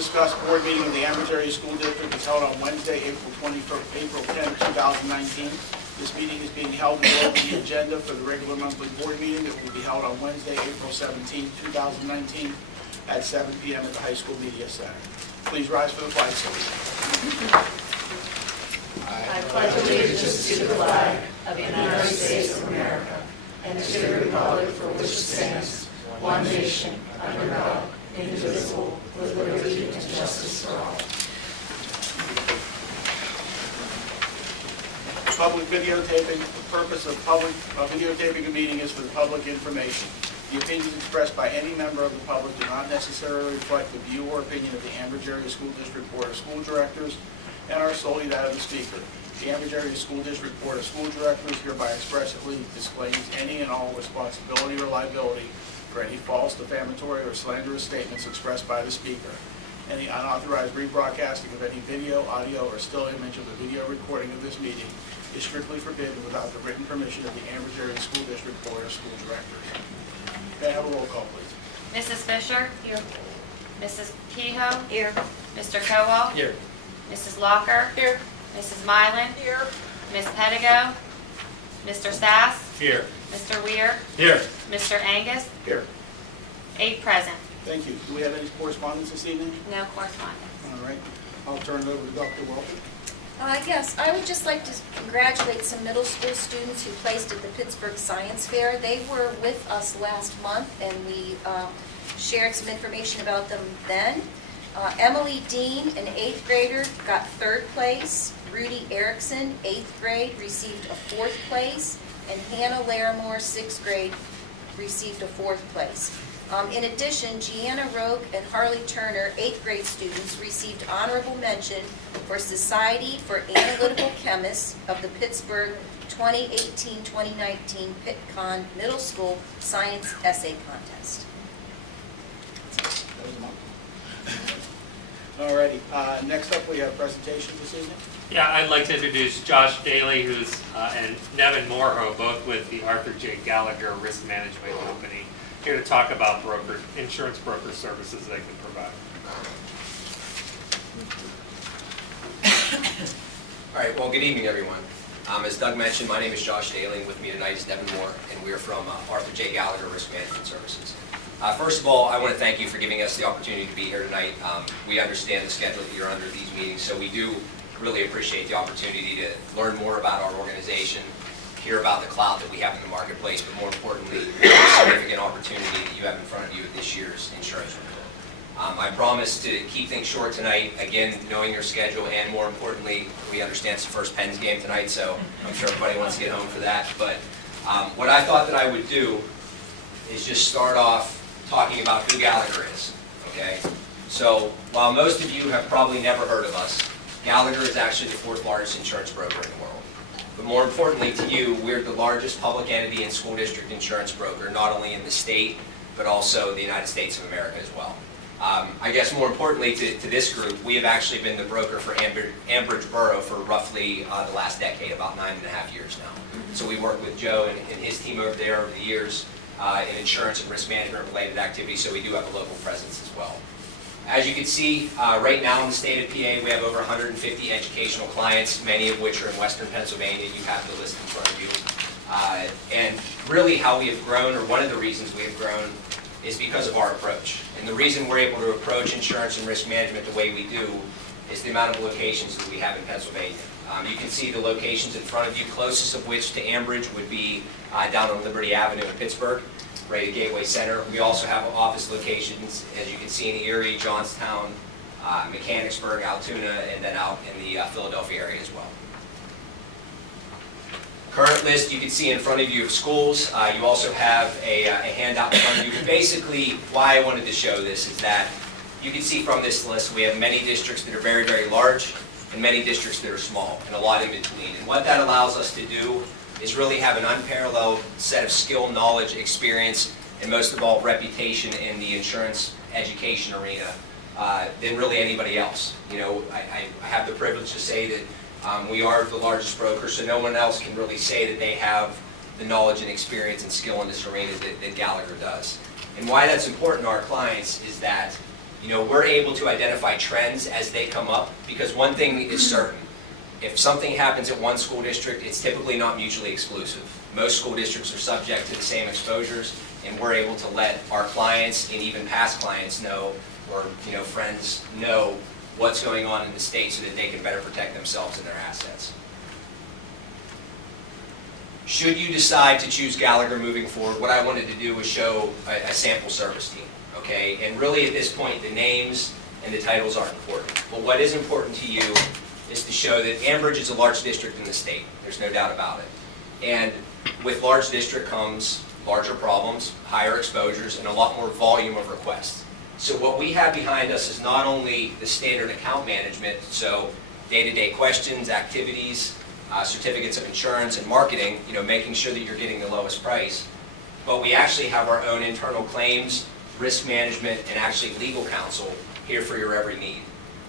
discussed board meeting of the Amherst Area School District is held on Wednesday, April 10, 2019. This meeting is being held in lieu of the agenda for the regular monthly board meeting that will be held on Wednesday, April 17, 2019 at 7 p.m. at the High School Media Center. Please rise for the flag salute. I pledge allegiance to the flag of the United States of America and to the republic for which it stands, one nation, under God, indivisible, with liberty and justice for all. Public videotaping. The purpose of videotaping a meeting is for the public information. The opinions expressed by any member of the public do not necessarily reflect the view or opinion of the Amherst Area School District Board of School Directors and are solely that of the speaker. The Amherst Area School District Board of School Directors hereby expressly disclaims any and all responsibility or liability for any false, defamatory, or slanderous statements expressed by the speaker. Any unauthorized rebroadcasting of any video, audio, or still image of the video recording of this meeting is strictly forbidden without the written permission of the Amherst Area School District Board of School Directors. May I have a roll call, please? Mrs. Fisher? Here. Mrs. Kehoe? Here. Mr. Kowal? Here. Mrs. Locker? Here. Mrs. Mylan? Here. Ms. Pedigo? Mr. Sass? Here. Mr. Weir? Here. Mr. Angus? Here. 8 present. Thank you. Do we have any correspondence this evening? No correspondence. All right. I'll turn it over to Dr. Welton. Yes, I would just like to congratulate some middle school students who placed at the Pittsburgh Science Fair. They were with us last month, and we shared some information about them then. Emily Dean, an 8th grader, got 3rd place. Rudy Erickson, 8th grade, received a 4th place. And Hannah Larimore, 6th grade, received a 4th place. In addition, Gianna Roque and Harley Turner, 8th grade students, received honorable mention for Society for Analytical Chemists of the Pittsburgh 2018-2019 PittCon Middle School Science Essay Contest. All righty. Next up, we have presentations this evening. Yeah, I'd like to introduce Josh Daly, and Nevin Morho, both with the Arthur J. Gallagher Risk Management Company, here to talk about insurance broker services they can provide. All right, well, good evening, everyone. As Doug mentioned, my name is Josh Daly, and with me tonight is Nevin Moore, and we are from Arthur J. Gallagher Risk Management Services. First of all, I want to thank you for giving us the opportunity to be here tonight. We understand the schedule that you're under these meetings, so we do really appreciate the opportunity to learn more about our organization, hear about the clout that we have in the marketplace, but more importantly, the significant opportunity that you have in front of you at this year's insurance renewal. I promise to keep things short tonight, again, knowing your schedule, and more importantly, we understand it's the first Pens game tonight, so I'm sure everybody wants to get home for that. But what I thought that I would do is just start off talking about who Gallagher is, okay? So while most of you have probably never heard of us, Gallagher is actually the 4th largest insurance broker in the world. But more importantly to you, we're the largest public entity and school district insurance broker, not only in the state, but also the United States of America as well. I guess more importantly to this group, we have actually been the broker for Ambridge Borough for roughly the last decade, about 9.5 years now. So we work with Joe and his team over there over the years in insurance and risk management related activities, so we do have a local presence as well. As you can see, right now in the state of PA, we have over 150 educational clients, many of which are in Western Pennsylvania. You have the list in front of you. And really how we have grown, or one of the reasons we have grown, is because of our approach. And the reason we're able to approach insurance and risk management the way we do is the amount of locations that we have in Pennsylvania. You can see the locations in front of you, closest of which to Ambridge would be down on Liberty Avenue in Pittsburgh, right at Gateway Center. We also have office locations, as you can see, in Erie, Johnstown, Mechanicsburg, Altoona, and then out in the Philadelphia area as well. Current list you can see in front of you of schools. You also have a handout in front of you. But basically, why I wanted to show this is that you can see from this list we have many districts that are very, very large and many districts that are small, and a lot in between. And what that allows us to do is really have an unparalleled set of skill, knowledge, experience, and most of all, reputation in the insurance education arena than really anybody else. You know, I have the privilege to say that we are the largest broker, so no one else can really say that they have the knowledge and experience and skill in this arena that Gallagher does. And why that's important to our clients is that we're able to identify trends as they come up, because one thing is certain. If something happens at one school district, it's typically not mutually exclusive. Most school districts are subject to the same exposures, and we're able to let our clients and even past clients know, or friends know what's going on in the state so that they can better protect themselves and their assets. Should you decide to choose Gallagher moving forward, what I wanted to do was show a sample service team, okay? And really at this point, the names and the titles aren't important. But what is important to you is to show that Ambridge is a large district in the state. There's no doubt about it. And with large district comes larger problems, higher exposures, and a lot more volume of requests. So what we have behind us is not only the standard account management, so day-to-day questions, activities, certificates of insurance and marketing, making sure that you're getting the lowest price, but we actually have our own internal claims, risk management, and actually legal counsel here for your every need.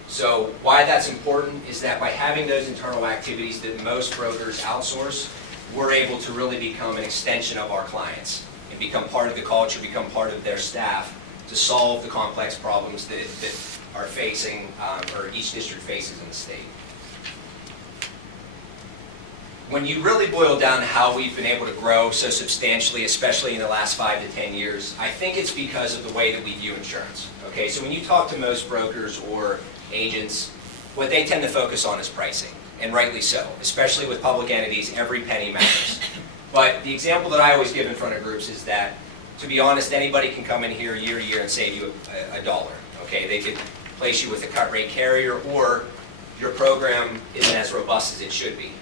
So why that's important is that by having those internal activities that most brokers outsource, we're able to really become an extension of our clients and become part of the culture, become part of their staff to solve the complex problems that are facing, or each district faces in the state. When you really boil down how we've been able to grow so substantially, especially in the last 5 to 10 years, I think it's because of the way that we view insurance. Okay, so when you talk to most brokers or agents, what they tend to focus on is pricing, and rightly so. Especially with public entities, every penny matters. But the example that I always give in front of groups is that, to be honest, anybody can come in here year to year and save you $1. Okay, they could place you with a cut rate carrier, or your program isn't as robust as it should be.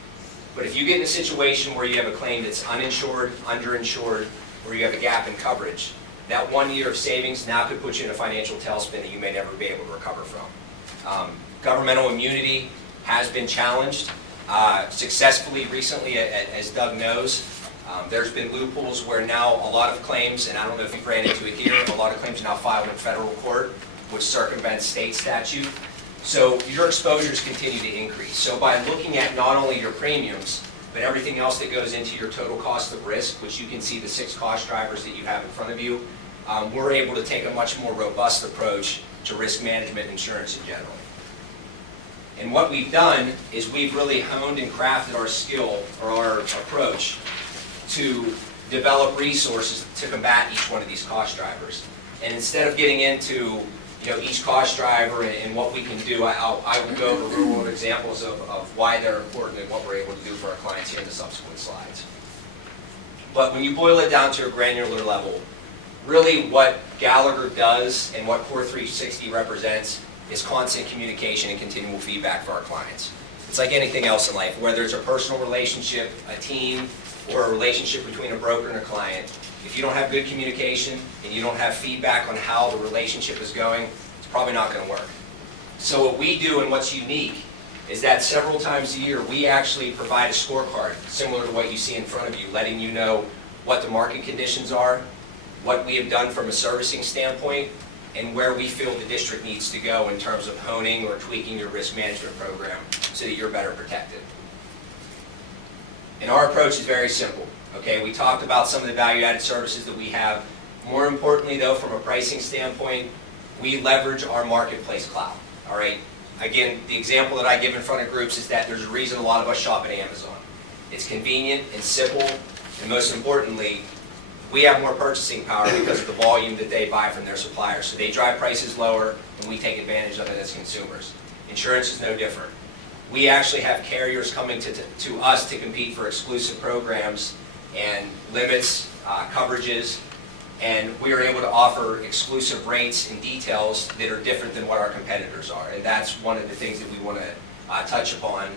But if you get in a situation where you have a claim that's uninsured, underinsured, or you have a gap in coverage, that 1 year of savings now could put you in a financial tailspin that you may never be able to recover from. Governmental immunity has been challenged successfully recently, as Doug knows. There's been loopholes where now a lot of claims, and I don't know if you've ran into it here, a lot of claims are now filed in federal court, which circumvents state statute. So your exposures continue to increase. So by looking at not only your premiums, but everything else that goes into your total cost of risk, which you can see the 6 cost drivers that you have in front of you, we're able to take a much more robust approach to risk management and insurance in general. And what we've done is we've really honed and crafted our skill, or our approach, to develop resources to combat each one of these cost drivers. And instead of getting into each cost driver and what we can do, I will go over real-world examples of why they're important and what we're able to do for our clients here in the subsequent slides. But when you boil it down to a granular level, really what Gallagher does and what Core 360 represents is constant communication and continual feedback for our clients. It's like anything else in life, whether it's a personal relationship, a team, or a relationship between a broker and a client. If you don't have good communication and you don't have feedback on how the relationship is going, it's probably not going to work. So what we do and what's unique is that several times a year we actually provide a scorecard similar to what you see in front of you, letting you know what the market conditions are, what we have done from a servicing standpoint, and where we feel the district needs to go in terms of honing or tweaking your risk management program so that you're better protected. And our approach is very simple. Okay, we talked about some of the value-added services that we have. More importantly, though, from a pricing standpoint, we leverage our marketplace cloud. All right. Again, the example that I give in front of groups is that there's a reason a lot of us shop at Amazon. It's convenient and simple, and most importantly, we have more purchasing power because of the volume that they buy from their suppliers. So they drive prices lower, and we take advantage of it as consumers. Insurance is no different. We actually have carriers coming to us to compete for exclusive programs and limits, coverages, and we are able to offer exclusive rates and details that are different than what our competitors are. And that's one of the things that we want to touch upon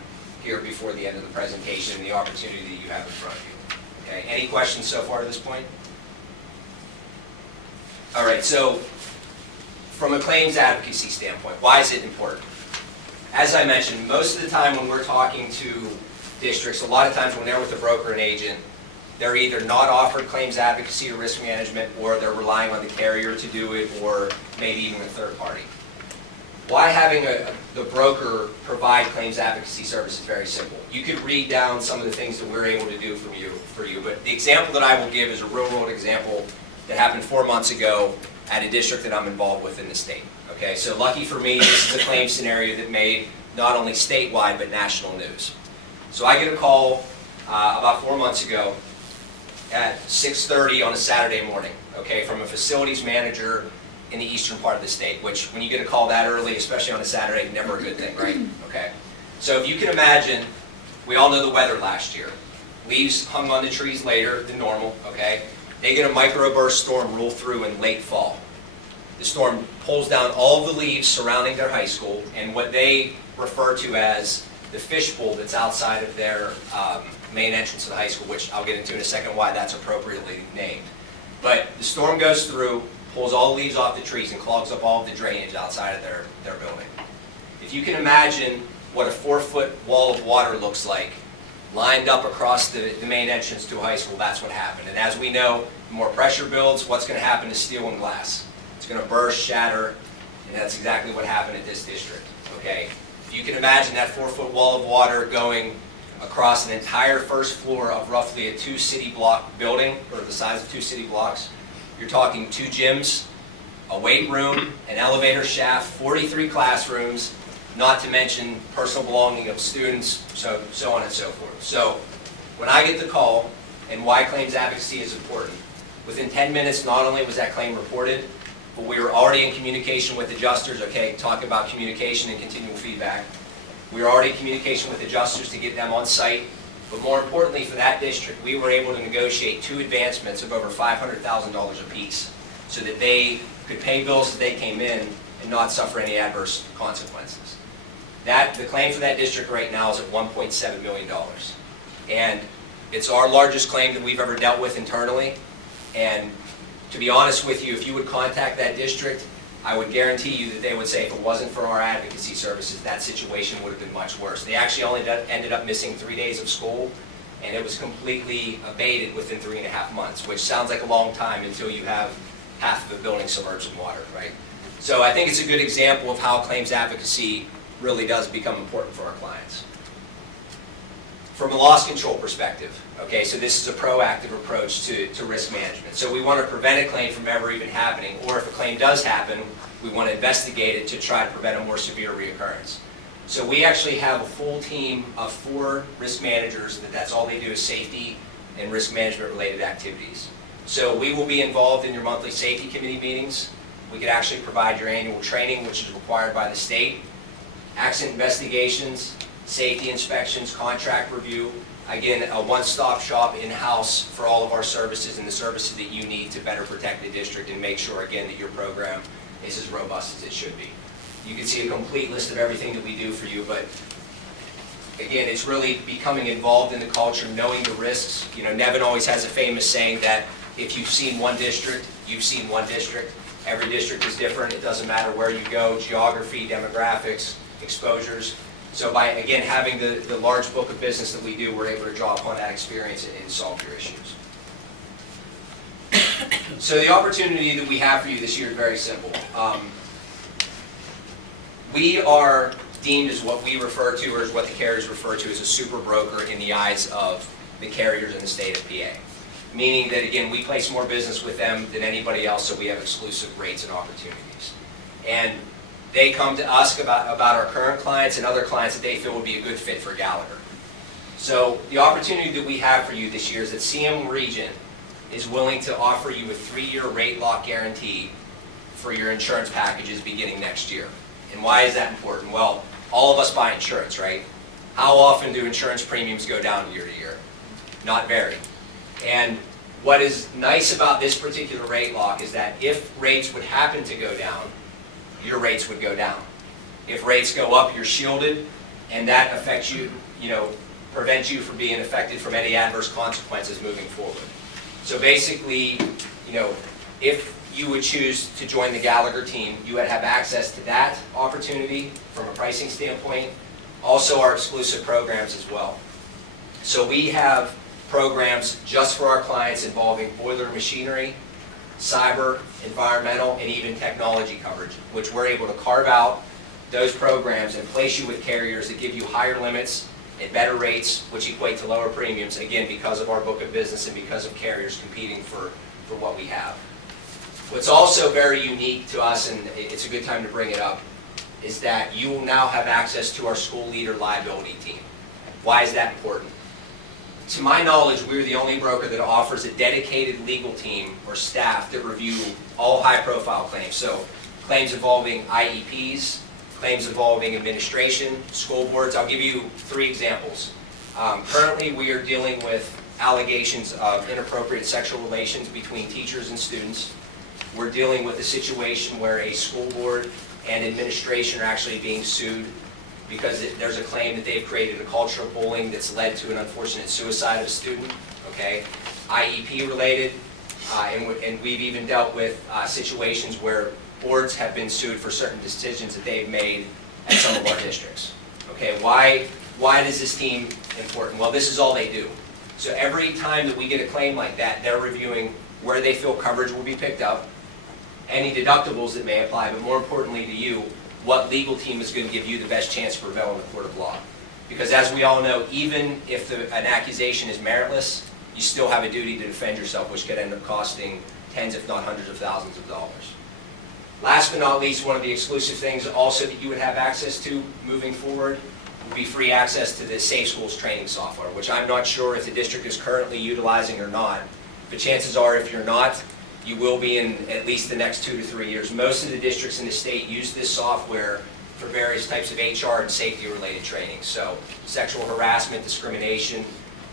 here before the end of the presentation and the opportunity that you have in front of you. Okay, any questions so far to this point? All right, so from a claims advocacy standpoint, why is it important? As I mentioned, most of the time when we're talking to districts, a lot of times when they're with a broker and agent, they're either not offered claims advocacy or risk management, or they're relying on the carrier to do it, or maybe even a third party. Why having the broker provide claims advocacy service is very simple. You could read down some of the things that we're able to do for you, but the example that I will give is a real-world example that happened 4 months ago at a district that I'm involved with in the state. Okay, so lucky for me, this is a claim scenario that made not only statewide but national news. So I get a call about 4 months ago at 6:30 on a Saturday morning, okay, from a facilities manager in the eastern part of the state, which when you get a call that early, especially on a Saturday, never a good thing, right? Okay. So if you can imagine, we all know the weather last year. Leaves hung on the trees later than normal, okay? They get a microburst storm roll through in late fall. The storm pulls down all of the leaves surrounding their high school and what they refer to as the fishbowl that's outside of their main entrance to the high school, which I'll get into in a second why that's appropriately named. But the storm goes through, pulls all the leaves off the trees and clogs up all of the drainage outside of their building. If you can imagine what a 4-foot wall of water looks like lined up across the main entrance to a high school, that's what happened. And as we know, the more pressure builds, what's going to happen to steel and glass? It's going to burst, shatter, and that's exactly what happened at this district. Okay? If you can imagine that 4-foot wall of water going across an entire first floor of roughly a 2-city block building, or the size of 2 city blocks, you're talking 2 gyms, a weight room, an elevator shaft, 43 classrooms, not to mention personal belonging of students, so on and so forth. So when I get the call, and why claims advocacy is important, within 10 minutes not only was that claim reported, but we were already in communication with adjusters, okay, talking about communication and continual feedback. We were already in communication with adjusters to get them on site, but more importantly for that district, we were able to negotiate 2 advancements of over $500,000 apiece so that they could pay bills as they came in and not suffer any adverse consequences. The claim for that district right now is at $1.7 million. And it's our largest claim that we've ever dealt with internally. And to be honest with you, if you would contact that district, I would guarantee you that they would say if it wasn't for our advocacy services, that situation would have been much worse. They actually only ended up missing 3 days of school, and it was completely abated within 3.5 months, which sounds like a long time until you have half of the building submerged in water, right? So I think it's a good example of how claims advocacy really does become important for our clients. From a loss control perspective, okay, so this is a proactive approach to risk management. So we want to prevent a claim from ever even happening, or if a claim does happen, we want to investigate it to try to prevent a more severe reoccurrence. So we actually have a full team of 4 risk managers that's all they do is safety and risk management related activities. So we will be involved in your monthly safety committee meetings. We could actually provide your annual training, which is required by the state, accident investigations, safety inspections, contract review. Again, a one-stop shop in-house for all of our services and the services that you need to better protect the district and make sure, again, that your program is as robust as it should be. You can see a complete list of everything that we do for you, but again, it's really becoming involved in the culture, knowing the risks. You know, Nevin always has a famous saying that if you've seen one district, you've seen one district. Every district is different. It doesn't matter where you go, geography, demographics, exposures. So by, again, having the large book of business that we do, we're able to draw upon that experience and solve your issues. So the opportunity that we have for you this year is very simple. We are deemed as what we refer to, or as what the carriers refer to as a super broker in the eyes of the carriers in the state of PA. Meaning that, again, we place more business with them than anybody else, so we have exclusive rates and opportunities. And they come to us about our current clients and other clients that they feel would be a good fit for Gallagher. So the opportunity that we have for you this year is that CM Region is willing to offer you a 3-year rate lock guarantee for your insurance packages beginning next year. And why is that important? Well, all of us buy insurance, right? How often do insurance premiums go down year to year? Not very. And what is nice about this particular rate lock is that if rates would happen to go down, your rates would go down. If rates go up, you're shielded, and that affects you, prevents you from being affected from any adverse consequences moving forward. So basically, if you would choose to join the Gallagher team, you would have access to that opportunity from a pricing standpoint, also our exclusive programs as well. So we have programs just for our clients involving boiler machinery, cyber, environmental, and even technology coverage, which we're able to carve out those programs and place you with carriers that give you higher limits and better rates, which equate to lower premiums, again, because of our book of business and because of carriers competing for what we have. What's also very unique to us, and it's a good time to bring it up, is that you will now have access to our school leader liability team. Why is that important? To my knowledge, we're the only broker that offers a dedicated legal team or staff that review all high-profile claims. So claims involving IEPs, claims involving administration, school boards. I'll give you 3 examples. Currently, we are dealing with allegations of inappropriate sexual relations between teachers and students. We're dealing with a situation where a school board and administration are actually being sued because there's a claim that they've created a culture of bullying that's led to an unfortunate suicide of a student, okay? IEP related, and we've even dealt with situations where boards have been sued for certain decisions that they've made at some of our districts. Okay, why is this team important? Well, this is all they do. So every time that we get a claim like that, they're reviewing where they feel coverage will be picked up, any deductibles that may apply, but more importantly to you, what legal team is going to give you the best chance to prevail in the court of law. Because as we all know, even if an accusation is meritless, you still have a duty to defend yourself, which could end up costing tens if not hundreds of thousands of dollars. Last but not least, one of the exclusive things also that you would have access to moving forward would be free access to the Safe Schools training software, which I'm not sure if the district is currently utilizing or not, but chances are if you're not, you will be in at least the next 2 to 3 years. Most of the districts in the state use this software for various types of HR and safety related training. So sexual harassment, discrimination,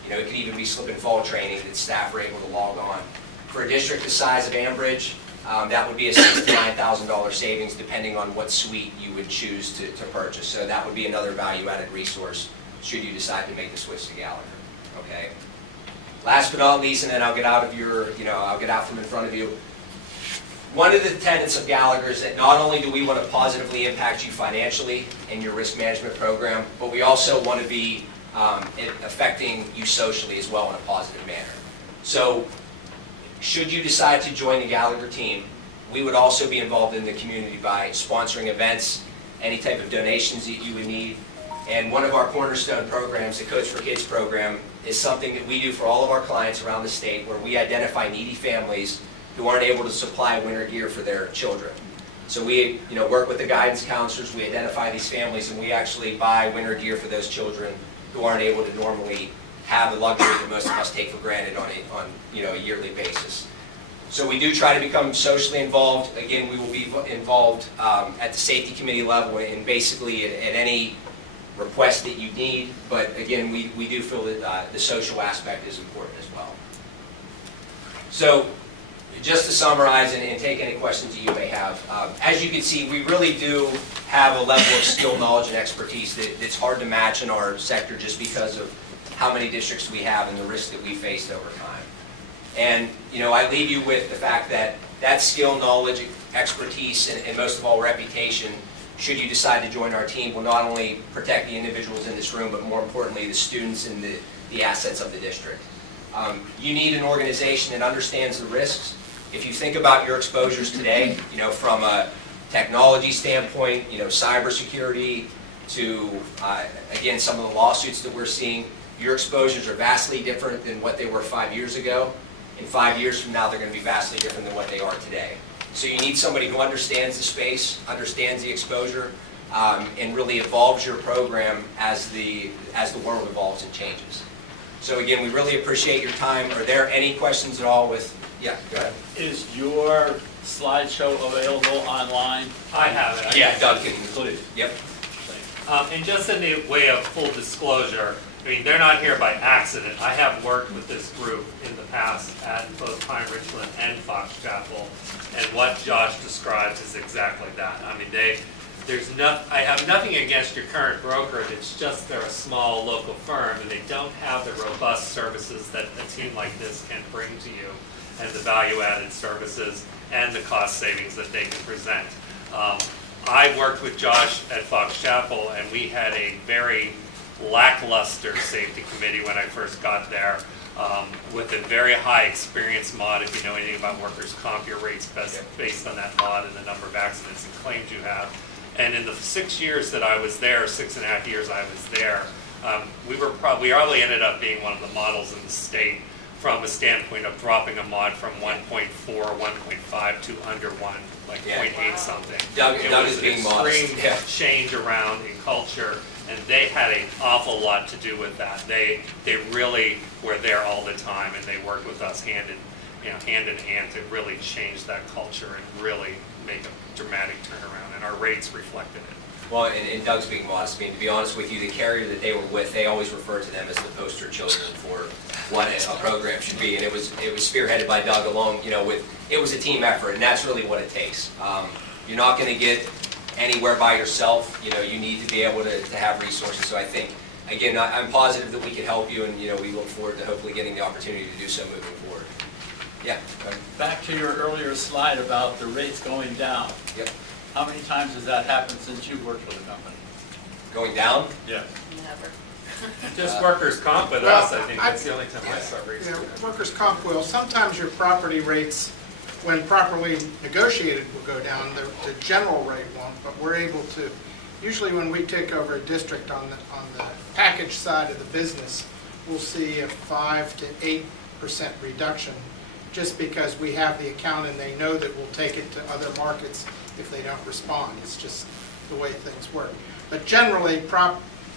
it could even be slip and fall training that staff are able to log on. For a district the size of Ambridge, that would be a $6,000 to $9,000 savings depending on what suite you would choose to purchase. So that would be another value-added resource should you decide to make the switch to Gallagher. Okay. Last but not least, and then I'll get out of I'll get out from in front of you. One of the tenets of Gallagher is that not only do we want to positively impact you financially in your risk management program, but we also want to be affecting you socially as well in a positive manner. So should you decide to join the Gallagher team, we would also be involved in the community by sponsoring events, any type of donations that you would need. And one of our cornerstone programs, the Coach for Kids program, is something that we do for all of our clients around the state where we identify needy families who aren't able to supply winter gear for their children. So we work with the guidance counselors, we identify these families, and we actually buy winter gear for those children who aren't able to normally have the luxury that most of us take for granted on a yearly basis. So we do try to become socially involved. Again, we will be involved at the safety committee level and basically at any request that you need, but again, we do feel that the social aspect is important as well. So just to summarize and take any questions that you may have, as you can see, we really do have a level of skill, knowledge, and expertise that's hard to match in our sector just because of how many districts we have and the risks that we faced over time. And I leave you with the fact that that skill, knowledge, expertise, and most of all reputation, should you decide to join our team, will not only protect the individuals in this room, but more importantly, the students and the assets of the district. You need an organization that understands the risks. If you think about your exposures today, from a technology standpoint, cybersecurity to, again, some of the lawsuits that we're seeing, your exposures are vastly different than what they were 5 years ago. In 5 years from now, they're going to be vastly different than what they are today. So you need somebody who understands the space, understands the exposure, and really evolves your program as the world evolves and changes. So again, we really appreciate your time. Are there any questions at all with, yeah, go ahead. Is your slideshow available online? I have it. Yeah, Doug can, Please. yep. And just in the way of full disclosure, they're not here by accident. I have worked with this group in the past at both Pine Richland and Fox Chapel, and what Josh describes is exactly that. I have nothing against your current broker. It's just they're a small local firm, and they don't have the robust services that a team like this can bring to you, and the value-added services and the cost savings that they can present. I worked with Josh at Fox Chapel, and we had a very lackluster safety committee when I first got there, with a very high experience mod. If you know anything about workers' comp, your rates based on that mod and the number of accidents and claims you have. And in the 6 years that I was there, 6.5 years I was there, we probably ended up being one of the models in the state from a standpoint of dropping a mod from 1.4 or 1.5 to under 1, like Yeah. 0.8 something. Doug It is was being an modest. extreme Yeah. change around in culture, and they had an awful lot to do with that. They really were there all the time, and they worked with us hand in hand to really change that culture and really make a dramatic turnaround, and our rates reflected it. Well, and Doug's being modest. I mean, to be honest with you, the carrier that they were with, they always referred to them as the poster children for what a program should be, and it was spearheaded by Doug along, it was a team effort, and that's really what it takes. You're not going to get anywhere by yourself. You need to be able to have resources. So I think, again, I'm positive that we can help you, and we look forward to hopefully getting the opportunity to do so moving forward. Yeah. Back to your earlier slide about the rates going down. Yep. How many times has that happened since you've worked for the company? Going down? Yeah. Never. Just workers' comp with us, I think that's the only time I saw rates You go know, down. workers' comp will, sometimes your property rates, when properly negotiated, will go down. The general rate won't, but we're able to, usually when we take over a district on the package side of the business, we'll see a 5 to 8% reduction, just because we have the account and they know that we'll take it to other markets if they don't respond. It's just the way things work. But generally,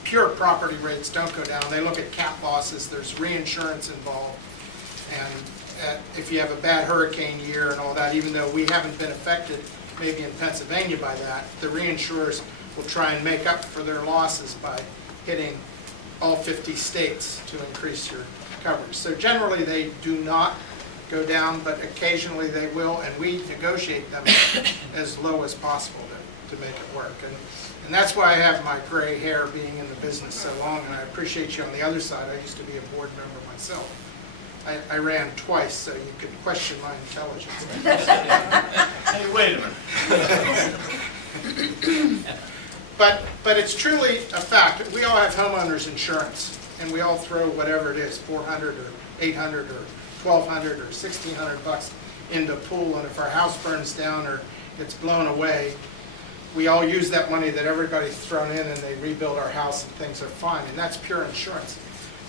pure property rates don't go down. They look at cat losses, there's reinsurance involved, and if you have a bad hurricane year and all that, even though we haven't been affected maybe in Pennsylvania by that, the reinsurers will try and make up for their losses by hitting all 50 states to increase your coverage. So generally they do not go down, but occasionally they will, and we negotiate them as low as possible to make it work. And that's why I have my gray hair being in the business so long, and I appreciate you on the other side. I used to be a board member myself. I ran twice, so you could question my intelligence. Hey, wait a minute. But it's truly a fact. We all have homeowners insurance, and we all throw whatever it is, $400 or $800 or $1,200 or $1,600 into a pool, and if our house burns down or gets blown away, we all use that money that everybody's thrown in, and they rebuild our house and things are fine, and that's pure insurance.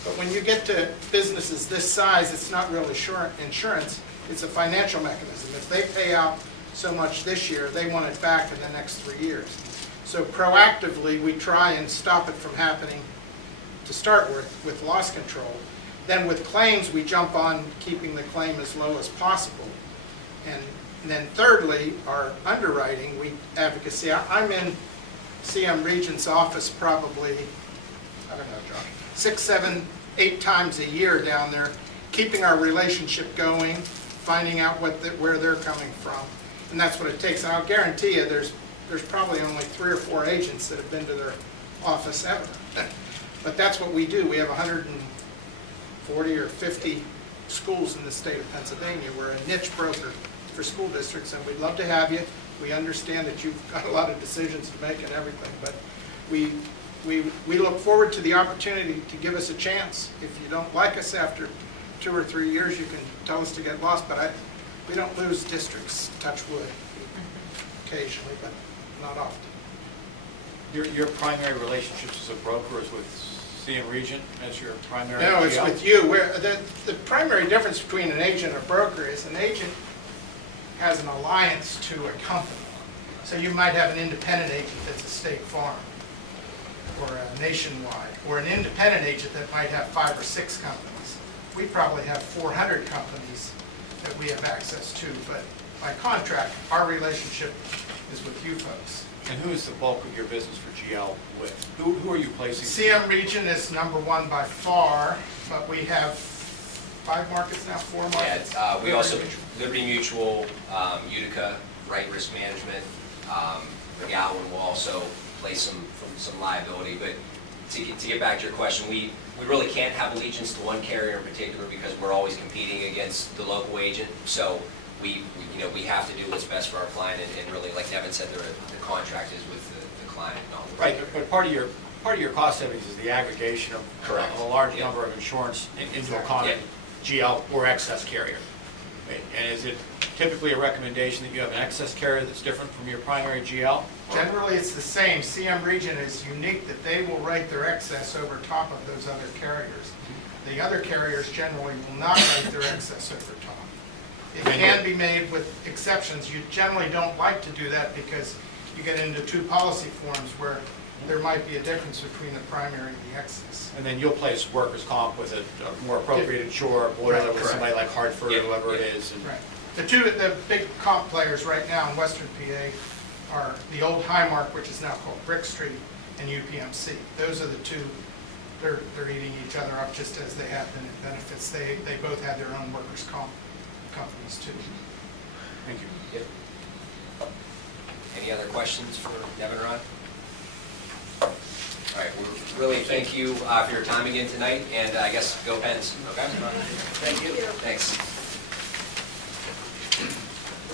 But when you get to businesses this size, it's not really insurance, it's a financial mechanism. If they pay out so much this year, they want it back in the next 3 years. So proactively, we try and stop it from happening to start with loss control. Then with claims, we jump on keeping the claim as low as possible. And then thirdly, our underwriting, advocacy. I'm in CM Regent's office probably, I don't know, Josh, 6, 7, 8 times a year down there, keeping our relationship going, finding out where they're coming from. And that's what it takes. And I'll guarantee you there's probably only 3 or 4 agents that have been to their office ever. But that's what we do. We have 140 or 50 schools in the state of Pennsylvania. We're a niche broker for school districts, and we'd love to have you. We understand that you've got a lot of decisions to make and everything, but we look forward to the opportunity to give us a chance. If you don't like us after 2 or 3 years, you can tell us to get lost, but we don't lose districts, touch wood, occasionally, but not often. Your primary relationships as a broker is with CM Regent as your primary? No, it's GL? with you. The primary difference between an agent and a broker is an agent has an alliance to a company. So you might have an independent agent that's a State Farm or a Nationwide, or an independent agent that might have 5 or 6 companies. We probably have 400 companies that we have access to, but by contract, our relationship is with you folks. And who is the bulk of your business for GL with? Who are you placing? CM Region is #1 by far, but we have 5 markets now, 4 markets. Yeah, we also, Liberty Mutual, Utica, Right Risk Management, McGowan will also play some liability. But to get back to your question, we really can't have allegiance to one carrier in particular because we're always competing against the local agent. So we have to do what's best for our client, and really, like Devin said, the contract is with the client, not the Right, but part of your cost savings is the aggregation of Correct. of a large Yeah. number of insurance into a Exactly. common Yeah. GL or excess carrier. Right, and is it typically a recommendation that you have an excess carrier that's different from your primary GL? Generally, it's the same. CM Region is unique that they will write their excess over top of those other carriers. The other carriers generally will not write their excess over top. It can be made with exceptions. You generally don't like to do that because you get into two policy forms where there might be a difference between the primary and the excess. And then you'll place workers' comp with a more appropriate insurer, boiler with somebody like Hartford or whoever it is. And Right. The big comp players right now in Western PA are the old Highmark, which is now called Brick Street, and UPMC. Those are the two. They're eating each other up just as they have been in benefits. They both have their own workers' comp companies too. Thank you. Yep. Any other questions for Devin or Ron? All right, we really thank you for your time again tonight, and I guess go Pens, okay? Thank you. Thanks.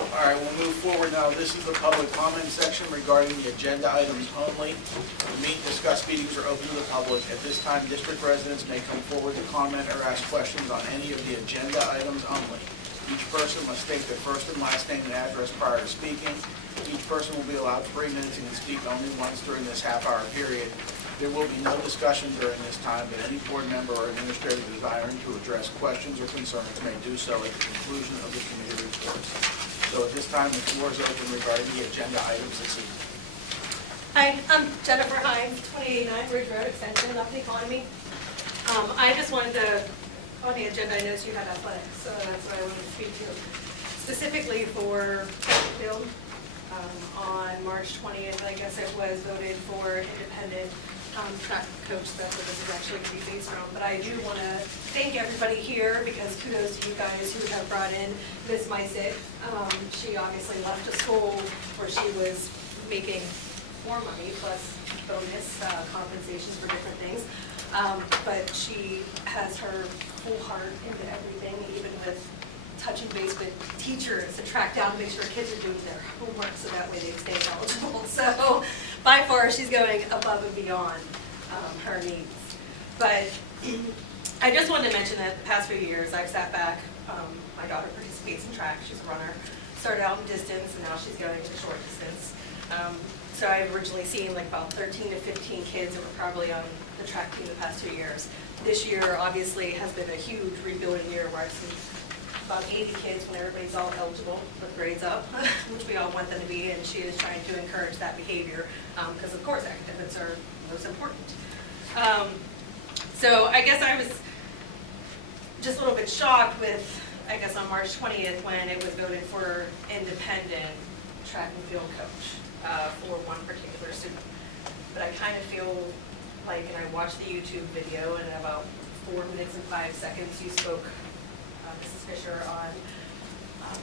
All right, we'll move forward now. This is the public comment section regarding the agenda items only. The meet and discuss meetings are open to the public. At this time, district residents may come forward to comment or ask questions on any of the agenda items only. Each person must state their first and last name and address prior to speaking. Each person will be allowed 3 minutes and can speak only once during this half-hour period. There will be no discussion during this time, but any board member or administrator desiring to address questions or concerns may do so at the conclusion of the committee reports. So at this time, the floor is open regarding the agenda items this evening. Hi, I'm Jennifer Hines, 289 Ridge Road Extension, up the economy. I just wanted to, on the agenda, I noticed you had athletics, so that's what I wanted to speak to. Specifically for Pittsburgh, on March 20th, I guess it was voted for independent track coach. That's what this is actually going to be based on. But I do want to thank everybody here because kudos to you guys who have brought in Ms. Mysick. She obviously left a school where she was making more money plus bonus compensations for different things. But she has her full heart into everything, even with touching base with teachers to track down to make sure kids are doing their homework so that way they stay eligible. So by far she's going above and beyond her needs. But I just wanted to mention that the past few years I've sat back. My daughter participates in track. She's a runner. Started out in distance and now she's going to short distance. So I've originally seen like about 13 to 15 kids that were probably on the track team the past 2 years. This year obviously has been a huge rebuilding year where I've seen about 80 kids when everybody's all eligible with grades up, which we all want them to be, and she is trying to encourage that behavior because of course academics are most important. So I guess I was just a little bit shocked with, I guess on March 20th when it was voted for independent track and field coach for one particular student. But I kind of feel like, and I watched the YouTube video, and in about 4 minutes and 5 seconds you spoke, Mrs. Fisher, on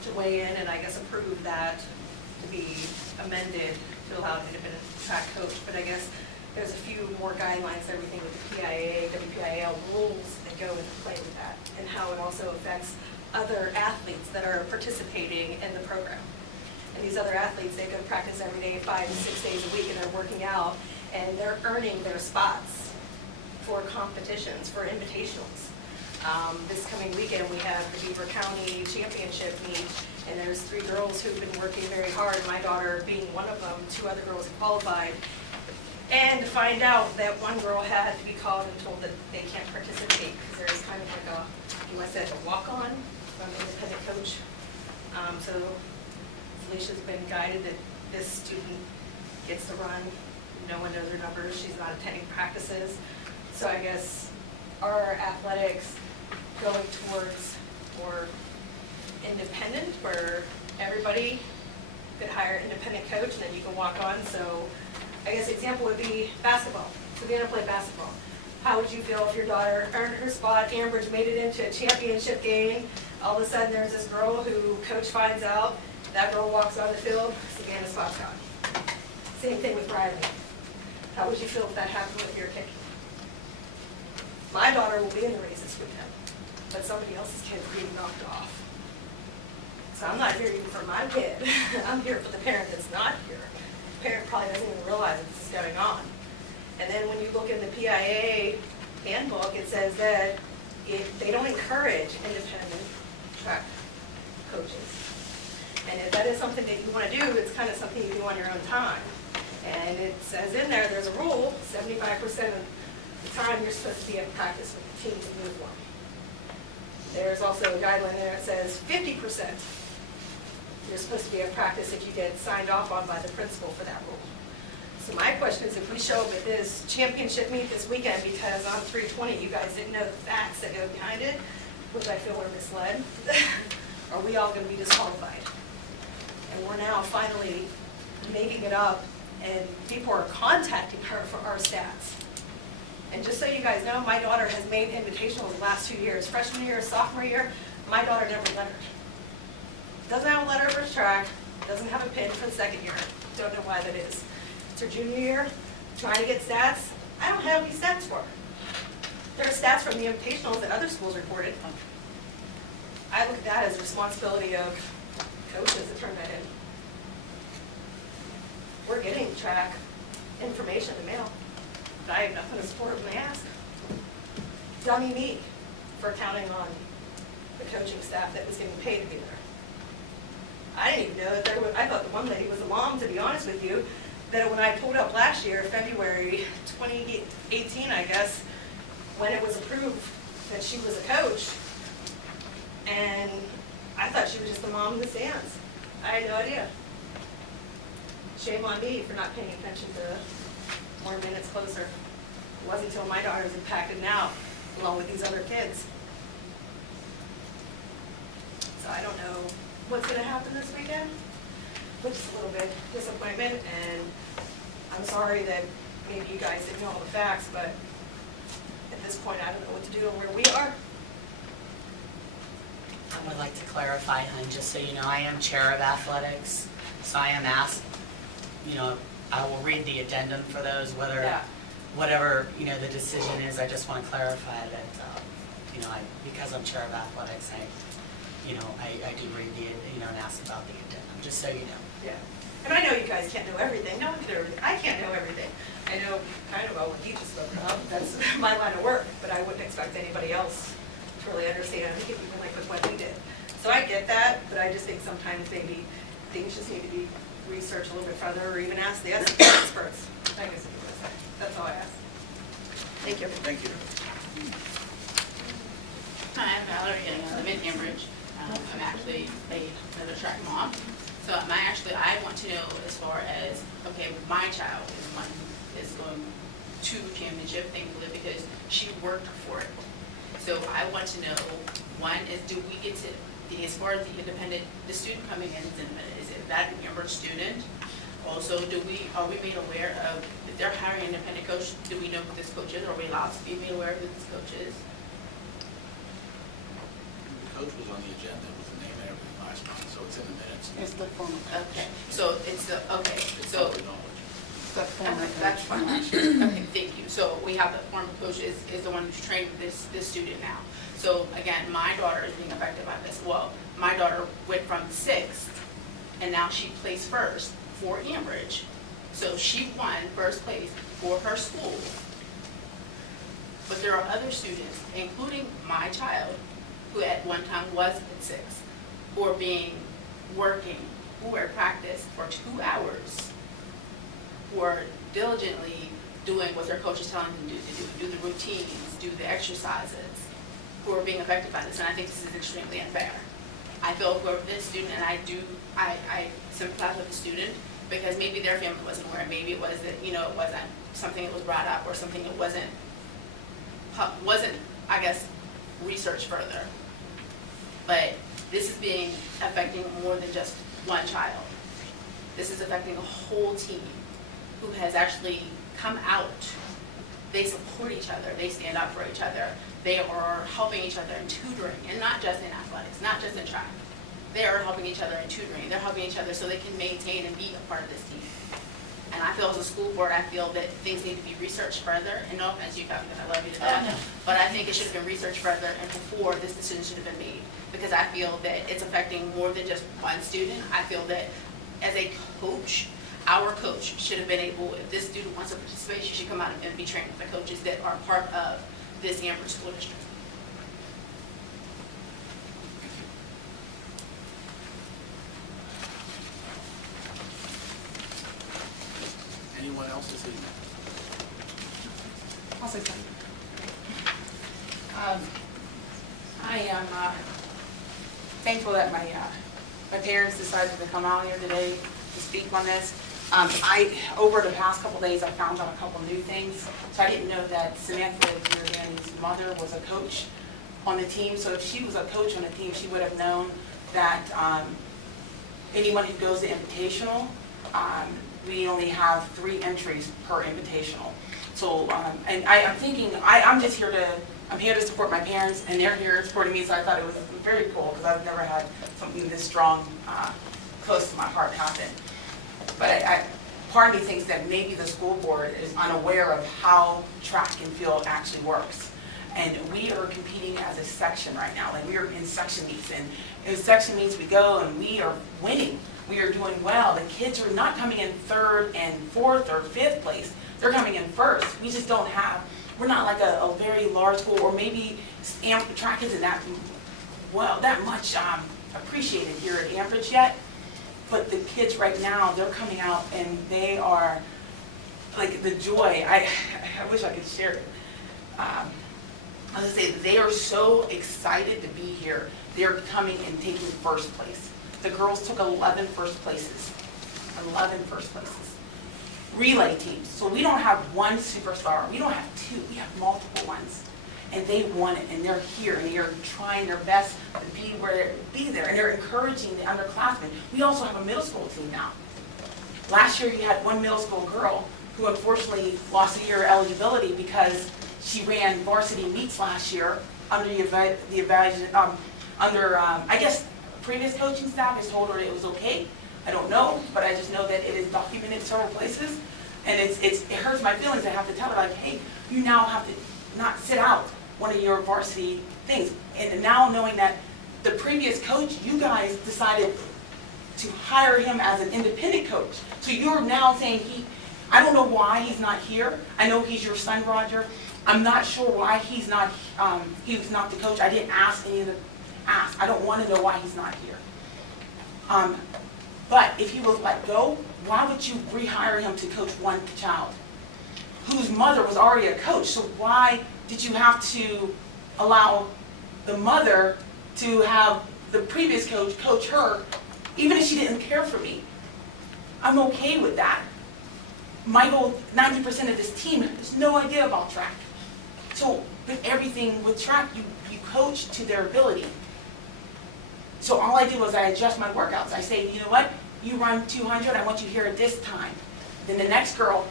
to weigh in and I guess approve that to be amended to allow an independent track coach. But I guess there's a few more guidelines, everything with the PIAA, WPIAL rules that go into play with that, and how it also affects other athletes that are participating in the program. And these other athletes, they go practice every day, 5 to 6 days a week, and they're working out, and they're earning their spots for competitions, for invitationals. This coming weekend, we have the Beaver County Championship meet, and there's 3 girls who've been working very hard, my daughter being one of them. 2 other girls have qualified. And to find out that one girl had to be called and told that they can't participate because there's kind of like a, you might say, a walk-on from an independent coach. So Felicia's been guided that this student gets to run. No one knows her numbers. She's not attending practices. So I guess our athletics going towards more independent, where everybody could hire an independent coach and then you can walk on. So I guess the example would be basketball. So you're gonna play basketball. How would you feel if your daughter earned her spot, Ambridge made it into a championship game, all of a sudden there's this girl who coach finds out, that girl walks on the field, Savannah's spot's gone. Same thing with Riley. How would you feel if that happened with your kid? My daughter will be in the races with him, but somebody else's kid's being knocked off. So I'm not here even for my kid. I'm here for the parent that's not here. The parent probably doesn't even realize that this is going on. And then when you look in the PIA handbook, it says that they don't encourage independent track coaches. And if that is something that you want to do, it's kind of something you do on your own time. And it says in there, there's a rule, 75% of the time you're supposed to be at practice with the team in uniform. There's also a guideline there that says 50% you're supposed to be at practice if you get signed off on by the principal for that rule. So my question is, if we show up at this championship meet this weekend because on 320 you guys didn't know the facts that go behind it, which I feel were misled, are we all going to be disqualified? And we're now finally making it up, and people are contacting her for our stats. And just so you guys know, my daughter has made invitationals the last 2 years. Freshman year, sophomore year, my daughter never lettered. Doesn't have a letter for track, doesn't have a pin for the second year. Don't know why that is. It's her junior year, trying to get stats. I don't have any stats for her. There are stats from the invitationals that other schools reported. I look at that as a responsibility of coaches to turn that in. We're getting track information in the mail, but I have nothing to support when they ask. Dummy me for counting on the coaching staff that was getting paid to be there. I didn't even know that there was, I thought the one lady was a mom, to be honest with you, that when I pulled up last year, February 2018, I guess, when it was approved that she was a coach, and I thought she was just the mom in the stands. I had no idea. Shame on me for not paying attention to more minutes closer. It wasn't until my daughter's impacted now, along with these other kids. So I don't know what's going to happen this weekend. Which is a little bit disappointment, and I'm sorry that maybe you guys didn't know all the facts, but at this point I don't know what to do and where we are. I would like to clarify, hun, just so you know, I am chair of athletics, so I am asked, you know, I will read the addendum for those, whether, Yeah. whatever, you know, the decision is. I just want to clarify that, you know, because I'm chair of athletics, I do read the, you know, and ask about the addendum, just so you know. Yeah. And I know you guys can't know everything. No one can know everything. I can't know everything. I know kind of well what you just spoke about. That's my line of work, but I wouldn't expect anybody else to really understand, even like with what we did. So I get that, but I just think sometimes maybe things just need to be researched a little bit further, or even ask the experts. I guess that's all I ask. Thank you. Thank you. Hi, I'm Valerie, and I live in Cambridge. I'm actually another track mom. So I want to know as far as, okay, my child is one who is going to championship, thankfully, because she worked for it. So I want to know, one is, do we get to, as far as the independent, the student coming in, is it that Cambridge student? Also, are we made aware of, if they're hiring an independent coach, do we know who this coach is? Are we allowed to be made aware of who this coach is? The coach was on the agenda with the name and everything last month, so it's in the minutes. It's the former. Okay, so it's the, okay, It's so. public knowledge. That's fine. Okay, thank you. So we have the former coach is the one who's trained this student now. So again, my daughter is being affected by this. Well, my daughter went from 6th, and now she placed first for Ambridge. So she won first place for her school. But there are other students, including my child, who at one time was at 6th, who are working, who are at practice for 2 hours, who are diligently doing what their coach is telling them to do the routines, do the exercises, who are being affected by this, and I think this is extremely unfair. I feel for this student, and I sympathize with the student, because maybe their family wasn't aware, maybe it was that, you know, it wasn't something that was brought up, or something that wasn't, I guess, researched further. But this is affecting more than just one child. This is affecting a whole team who has actually come out. They support each other. They stand up for each other. They are helping each other in tutoring, and not just in athletics, not just in track. They are helping each other in tutoring. They're helping each other so they can maintain and be a part of this team. And I feel as a school board, I feel that things need to be researched further. And no offense, you guys, because I love you to death. But I think it should have been researched further, and before this decision should have been made. Because I feel that it's affecting more than just one student. I feel that as a coach, our coach should have been able, if this student wants to participate, she should come out and be trained with the coaches that are part of this Amherst School District. Anyone else this evening? I'll say something. I am thankful that my parents decided to come out here today to speak on this. Over the past couple days, I found out a couple new things. So I didn't know that Samantha Giordani's mother was a coach on the team. So if she was a coach on the team, she would have known that anyone who goes to Invitational, we only have 3 entries per Invitational. So, and I'm thinking, I'm just here to, I'm here to support my parents, and they're here supporting me, so I thought it was very cool, because I've never had something this strong, close to my heart happen. But part of me thinks that maybe the school board is unaware of how track and field actually works. And we are competing as a section right now, like we are in section meets, and in section meets we go and we are winning. We are doing well. The kids are not coming in 3rd and 4th or 5th place. They're coming in 1st. We just don't have, we're not like a very large school, or maybe track isn't that, well, that much appreciated here at Ambridge yet. But the kids right now, they're coming out and they are, like the joy, I wish I could share it. I was gonna say, they are so excited to be here. They're coming and taking 1st place. The girls took 11 first places. 11 first places. Relay teams. So we don't have one superstar. We don't have 2. We have multiple ones. And they want it, and they're here, and they're trying their best to be there, and they're encouraging the underclassmen. We also have a middle school team now. Last year you had one middle school girl who unfortunately lost a year of eligibility because she ran varsity meets last year under I guess previous coaching staff has told her it was okay. I don't know, but I just know that it is documented several places, and it hurts my feelings. I have to tell her, like, hey, you now have to not sit out one of your varsity things. And now knowing that the previous coach, you guys decided to hire him as an independent coach. So you're now saying I don't know why he's not here. I know he's your son, Roger. I'm not sure why he's not the coach. I didn't ask any of the ask. I don't want to know why he's not here. But if he was let go, why would you rehire him to coach one child whose mother was already a coach? So why did you have to allow the mother to have the previous coach coach her, even if she didn't care for me? I'm okay with that. Michael, 90% of this team has no idea about track. So with everything with track, you coach to their ability. So all I did was I adjust my workouts. I say, you know what? You run 200, I want you here at this time. Then the next girl,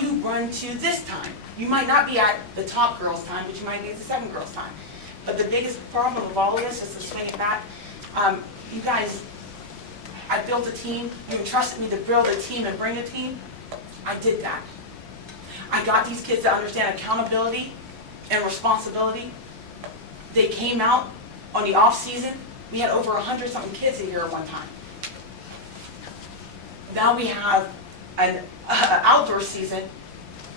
you run to this time. You might not be at the top girl's time, but you might be at the second girl's time. But the biggest problem of all of this, is to swing it back, you guys, I built a team. You entrusted me to build a team and bring a team. I did that. I got these kids to understand accountability and responsibility. They came out on the off season. We had over 100-something kids in here at one time. Now we have an outdoor season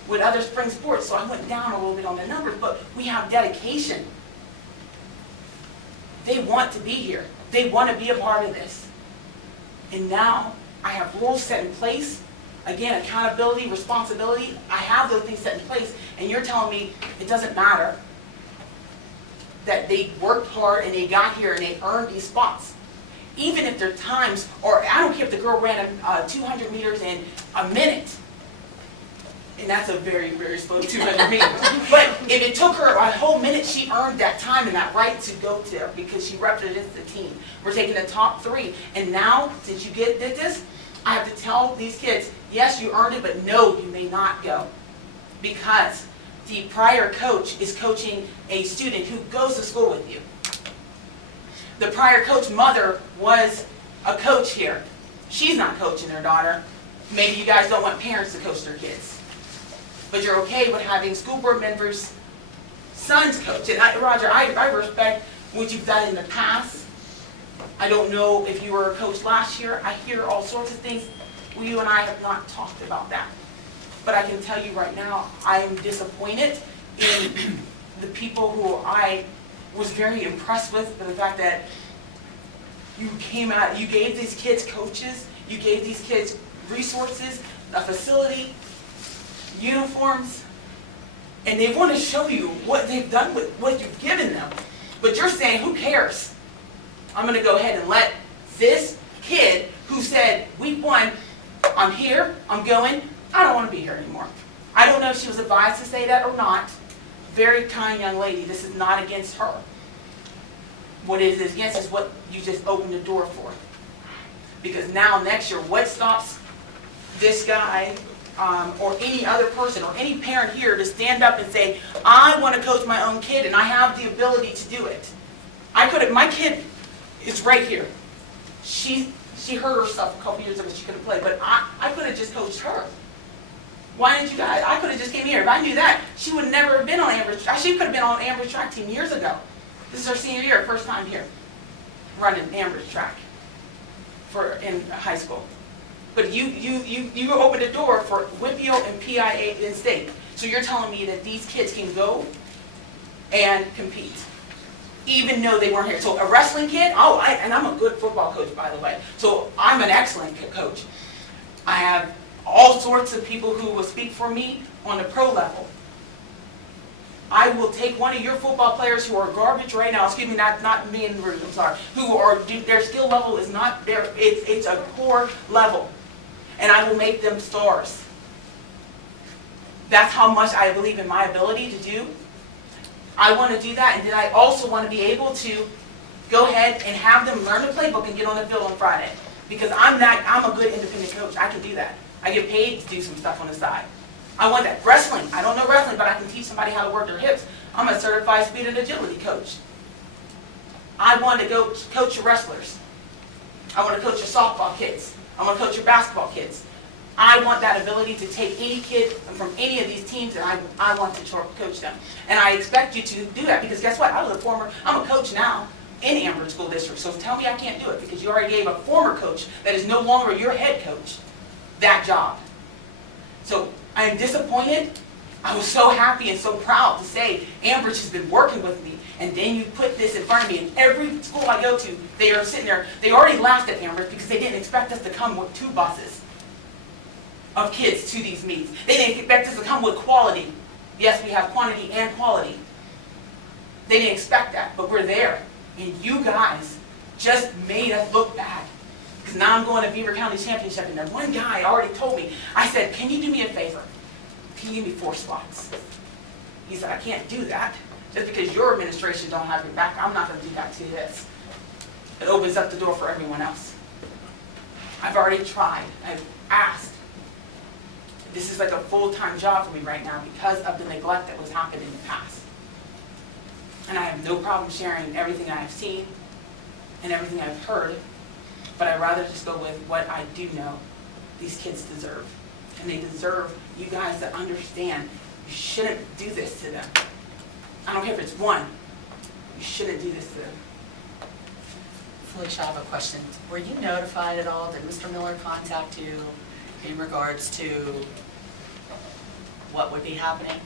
with other spring sports, so I went down a little bit on the numbers, but we have dedication. They want to be here. They want to be a part of this. And now I have rules set in place. Again, accountability, responsibility, I have those things set in place, and you're telling me it doesn't matter that they worked hard and they got here and they earned these spots. Even if their times, or I don't care if the girl ran 200 meters in a minute, and that's a very, very slow 200 meters. But if it took her a whole minute, she earned that time and that right to go there because she represents the team. We're taking the top 3. And now, since you did this, I have to tell these kids, yes, you earned it, but no, you may not go. Because the prior coach is coaching a student who goes to school with you. The prior coach mother was a coach here. She's not coaching their daughter. Maybe you guys don't want parents to coach their kids. But you're okay with having school board members' sons coach. And Roger, I respect what you've done in the past. I don't know if you were a coach last year. I hear all sorts of things. Well, you and I have not talked about that. But I can tell you right now, I am disappointed in the people who I was very impressed with, for the fact that you came out, you gave these kids coaches, you gave these kids resources, a facility, uniforms, and they want to show you what they've done with what you've given them. But you're saying, who cares? I'm going to go ahead and let this kid who said, week 1, I'm here, I'm going, I don't want to be here anymore. I don't know if she was advised to say that or not. Very kind young lady. This is not against her. What it is against is what you just opened the door for. Because now next year, what stops this guy or any other person or any parent here to stand up and say, I want to coach my own kid and I have the ability to do it. My kid is right here. She hurt herself a couple years ago, she couldn't play, but I could have just coached her. Why didn't you guys? I could have just came here. If I knew that, she would never have been on Amber's. She could have been on Amber's track team years ago. This is her senior year, first time here, running Amber's track in high school. But you opened the door for Whitfield and PIA in state. So you're telling me that these kids can go and compete, even though they weren't here. So a wrestling kid, and I'm a good football coach, by the way. So I'm an excellent coach. I have all sorts of people who will speak for me on the pro level. I will take one of your football players who are garbage right now, excuse me, not me in the room, I'm sorry, their skill level is not there, it's a poor level. And I will make them stars. That's how much I believe in my ability to do. I want to do that, and then I also want to be able to go ahead and have them learn the playbook and get on the field on Friday. Because I'm a good independent coach, I can do that. I get paid to do some stuff on the side. I want that. Wrestling, I don't know wrestling, but I can teach somebody how to work their hips. I'm a certified speed and agility coach. I want to go coach your wrestlers. I want to coach your softball kids. I want to coach your basketball kids. I want that ability to take any kid from any of these teams and I want to coach them. And I expect you to do that because guess what? I'm a coach now in Amber School District, so tell me I can't do it because you already gave a former coach that is no longer your head coach that job. So I am disappointed. I was so happy and so proud to say Ambridge has been working with me, and then you put this in front of me, and every school I go to, they are sitting there, they already laughed at Ambridge because they didn't expect us to come with 2 buses of kids to these meets. They didn't expect us to come with quality. Yes, we have quantity and quality. They didn't expect that, but we're there, and you guys just made us look bad. Because now I'm going to Beaver County Championship, and then one guy already told me, I said, can you do me a favor? Can you give me 4 spots? He said, I can't do that. Just because your administration don't have your back, I'm not going to do that to this. It opens up the door for everyone else. I've already tried. I've asked. This is like a full-time job for me right now because of the neglect that was happening in the past. And I have no problem sharing everything I have seen and everything I've heard. But I'd rather just go with what I do know these kids deserve. And they deserve you guys to understand you shouldn't do this to them. I don't care if it's 1. You shouldn't do this to them. Felicia, I have a question. Were you notified at all? Did Mr. Miller contact you in regards to what would be happening?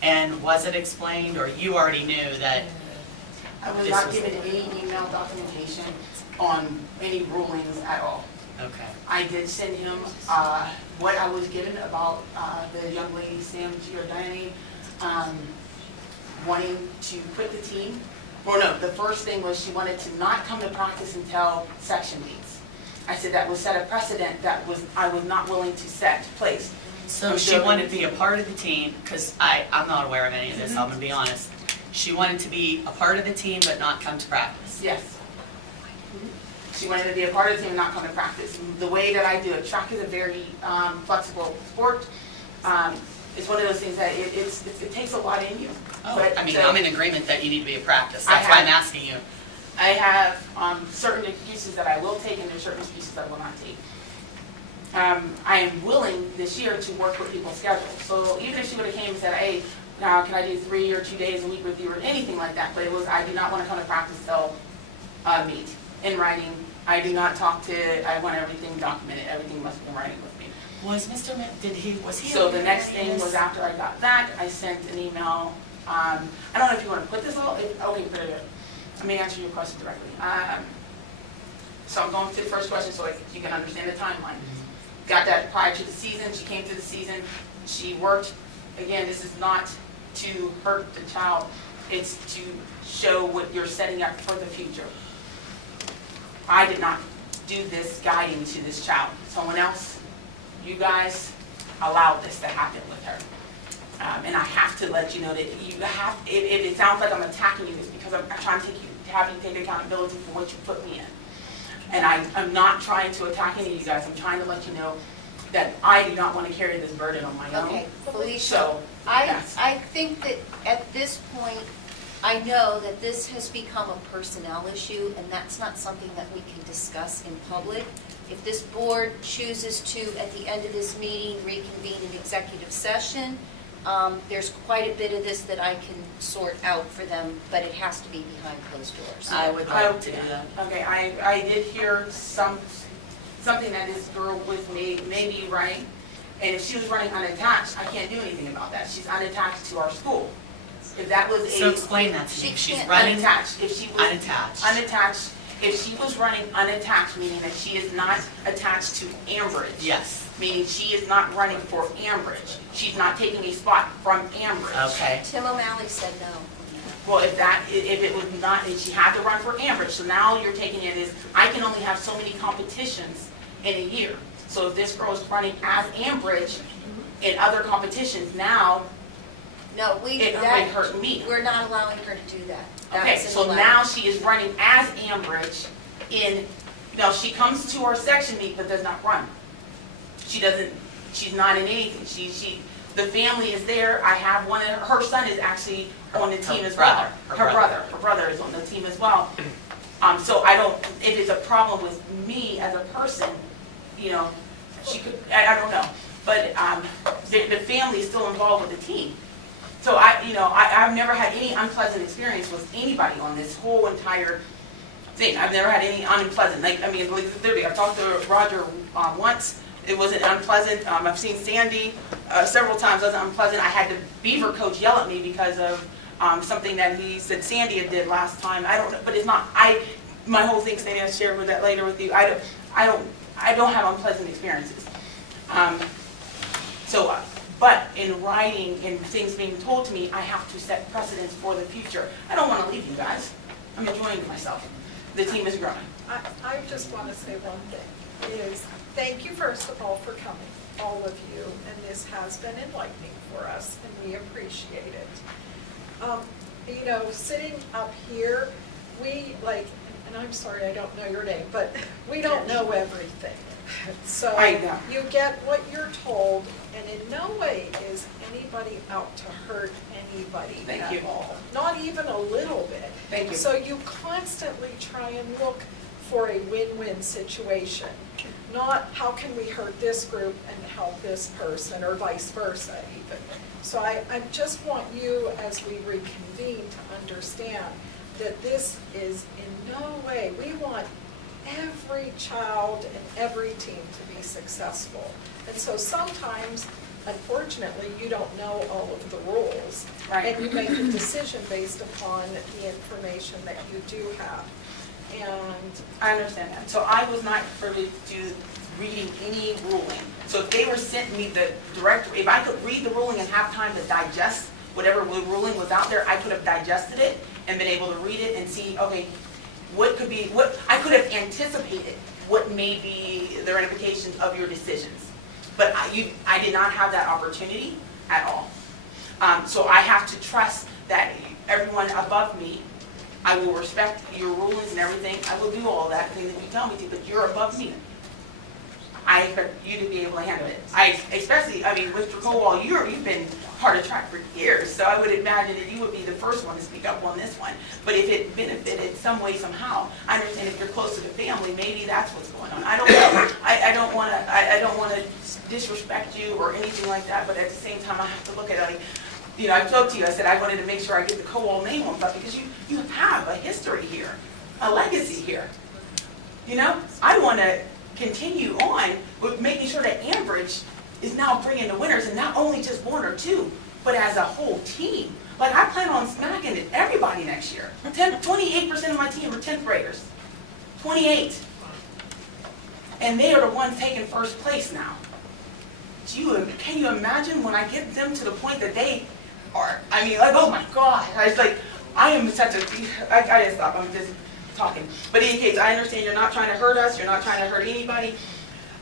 And was it explained, or you already knew that I was not given any email documentation on any rulings at all. Okay. I did send him what I was given about the young lady, Sam Giordani, wanting to quit the team. Or no, the first thing was she wanted to not come to practice until section meets. I said that would set a precedent that I was not willing to set place. So she wanted to be a part of the team, because I'm not aware of any of this, I'm going to be honest. She wanted to be a part of the team but not come to practice. Yes. She wanted to be a part of the team and not come to practice. The way that I do it, track is a very flexible sport. It's one of those things that it takes a lot in you. Oh, But, I mean, I'm in agreement that you need to be a practice. That's why I'm asking you. I have certain excuses that I will take and there's certain excuses I will not take. I am willing this year to work with people's schedules. So even if she would have came and said, hey, now can I do 3 or 2 days a week with you or anything like that, but it was, I do not want to come to practice till meet. In writing, I do not talk to, I want everything documented, everything must be in writing with me. Was Mr. Was he? So the next thing was after I got that, I sent an email. I don't know if you want to put this all, okay, put it in. Let me answer your question directly. So I'm going to the first question so you can understand the timeline. Got that prior to the season, she came to the season, she worked, again, this is not to hurt the child. It's to show what you're setting up for the future. I did not do this guiding to this child. Someone else, you guys, allowed this to happen with her. And I have to let you know that you have, if it sounds like I'm attacking you, it's because I'm trying to have you take accountability for what you put me in. And I'm not trying to attack any of you guys. I'm trying to let you know that I do not want to carry this burden on my own. Okay, Felicia, So, yes. I think that at this point, I know that this has become a personnel issue, and that's not something that we can discuss in public. If this board chooses to, at the end of this meeting, reconvene an executive session, there's quite a bit of this that I can sort out for them, but it has to be behind closed doors. I would like to do that. Okay, I did hear something that this girl with me may be running, and if she was running unattached, I can't do anything about that. She's unattached to our school. If that was So explain that to me. She She's can't running unattached, if she was unattached. if she was running unattached, meaning that she is not attached to Ambridge. Yes. Meaning she is not running for Ambridge. She's not taking a spot from Ambridge. Okay. Tim O'Malley said no. Well, if it was not, if she had to run for Ambridge, so now you're taking it as, I can only have so many competitions in a year. So if this girl is running as Ambridge in other competitions, now No, it might hurt me. We're not allowing her to do that. Okay, That's in so the now letter. she is running as Ambridge in, now she comes to our section meet but does not run. She doesn't, she's not in anything. The family is there. I have one of her son is actually on the team as well. Her brother is on the team as well. So I don't, if it's a problem with me as a person, you know, she could, I don't know. But the family is still involved with the team. So I've never had any unpleasant experience with anybody on this whole entire thing. I've never had any unpleasant, literally, I've talked to Roger once. It wasn't unpleasant. I've seen Sandy several times. It wasn't unpleasant. I had the Beaver coach yell at me because of something that he said Sandy did last time. I don't know, but it's not. My whole thing, Sandy, I'll share that later with you. I don't have unpleasant experiences. But in writing and things being told to me, I have to set precedents for the future. I don't want to leave you guys. I'm enjoying myself. The team is growing. I just want to say one thing, is thank you first of all for coming, all of you, and this has been enlightening for us, and we appreciate it. Sitting up here, we and I'm sorry I don't know your name, but we don't know everything. So you get what you're told, and in no way is anybody out to hurt anybody at all. Not even a little bit. Thank you. So you constantly try and look for a win-win situation. Not how can we hurt this group and help this person, or vice versa even. So I just want you, as we reconvene, to understand that this is in no way, we want every child and every team to be successful. And so sometimes, unfortunately, you don't know all of the rules. Right. And you make a decision based upon the information that you do have. And I understand that. So I was not privy to reading any ruling. So if they were sent me the direct, if I could read the ruling and have time to digest whatever ruling was out there, I could have digested it and been able to read it and see, okay, what I could have anticipated what may be the ramifications of your decisions. But I did not have that opportunity at all. So I have to trust that everyone above me, I will respect your rulings and everything. I will do all that thing that you tell me to, but you're above me. I expect you to be able to handle it. Especially, Mr. Cowell, you've been part of track for years, so I would imagine that you would be the first one to speak up on this one. But if it benefited some way, somehow, I understand if you're close to the family, maybe that's what's going on. I don't know. I don't want to disrespect you or anything like that, but at the same time, I have to look at it. I told you, I said I wanted to make sure I get the Cowell name on stuff because you have a history here, a legacy here. I want to continue on with making sure that Ambridge is now bringing the winners, and not only just one or two, but as a whole team. I plan on smacking everybody next year. 28% of my team are 10th graders. 28. And they are the ones taking first place now. Can you imagine when I get them to the point that they heart. I mean, like, oh my God, I was like, I am such a, I gotta stop, I'm just talking. But in any case, I understand you're not trying to hurt us, you're not trying to hurt anybody.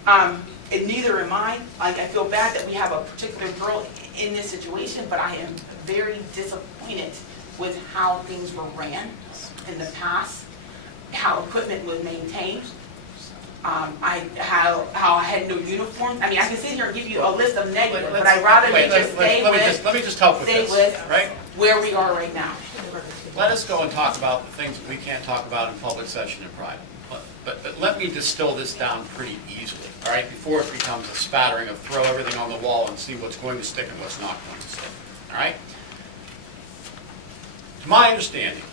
And neither am I. Like, I feel bad that we have a particular girl in this situation, but I am very disappointed with how things were ran in the past, how equipment was maintained. How I had no uniforms. I mean, I can sit here and give you a list of negatives, but I'd rather you just stay let me just help with this, right? where we are right now. Let us go and talk about the things that we can't talk about in public session in private. But let me distill this down pretty easily, all right, before it becomes a spattering of throw everything on the wall and see what's going to stick and what's not going to stick, all right? To my understanding,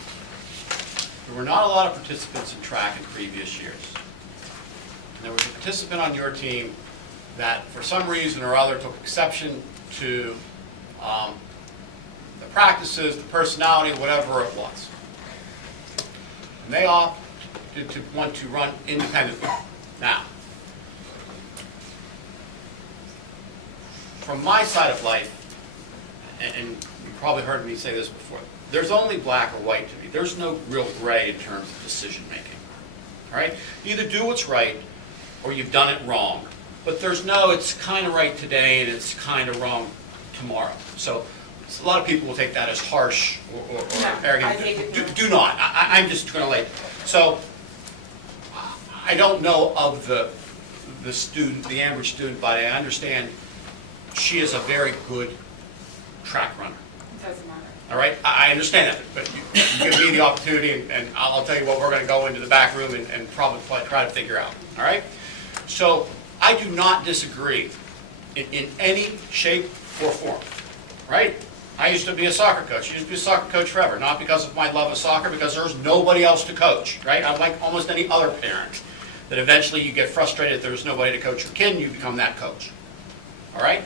there were not a lot of participants in track in previous years. And there was a participant on your team that, for some reason or other, took exception to the practices, the personality, whatever it was. And they opted to want to run independently. Now, from my side of life, and you probably heard me say this before, there's only black or white to me. There's no real gray in terms of decision making. All right? Either do what's right or you've done it wrong. But there's no, it's kind of right today and it's kind of wrong tomorrow. So a lot of people will take that as harsh or arrogant. Do not. I'm just going to like. So I don't know of the student, the average student, but I understand she is a very good track runner. It doesn't matter. All right? I understand that, but you give me the opportunity, and I'll tell you what, we're going to go into the back room and probably try to figure out. All right? So I do not disagree in any shape or form. Right? I used to be a soccer coach. I used to be a soccer coach forever, not because of my love of soccer, because there's nobody else to coach. Right? I'm like almost any other parent, that eventually you get frustrated there's nobody to coach your kid, and you become that coach. All right?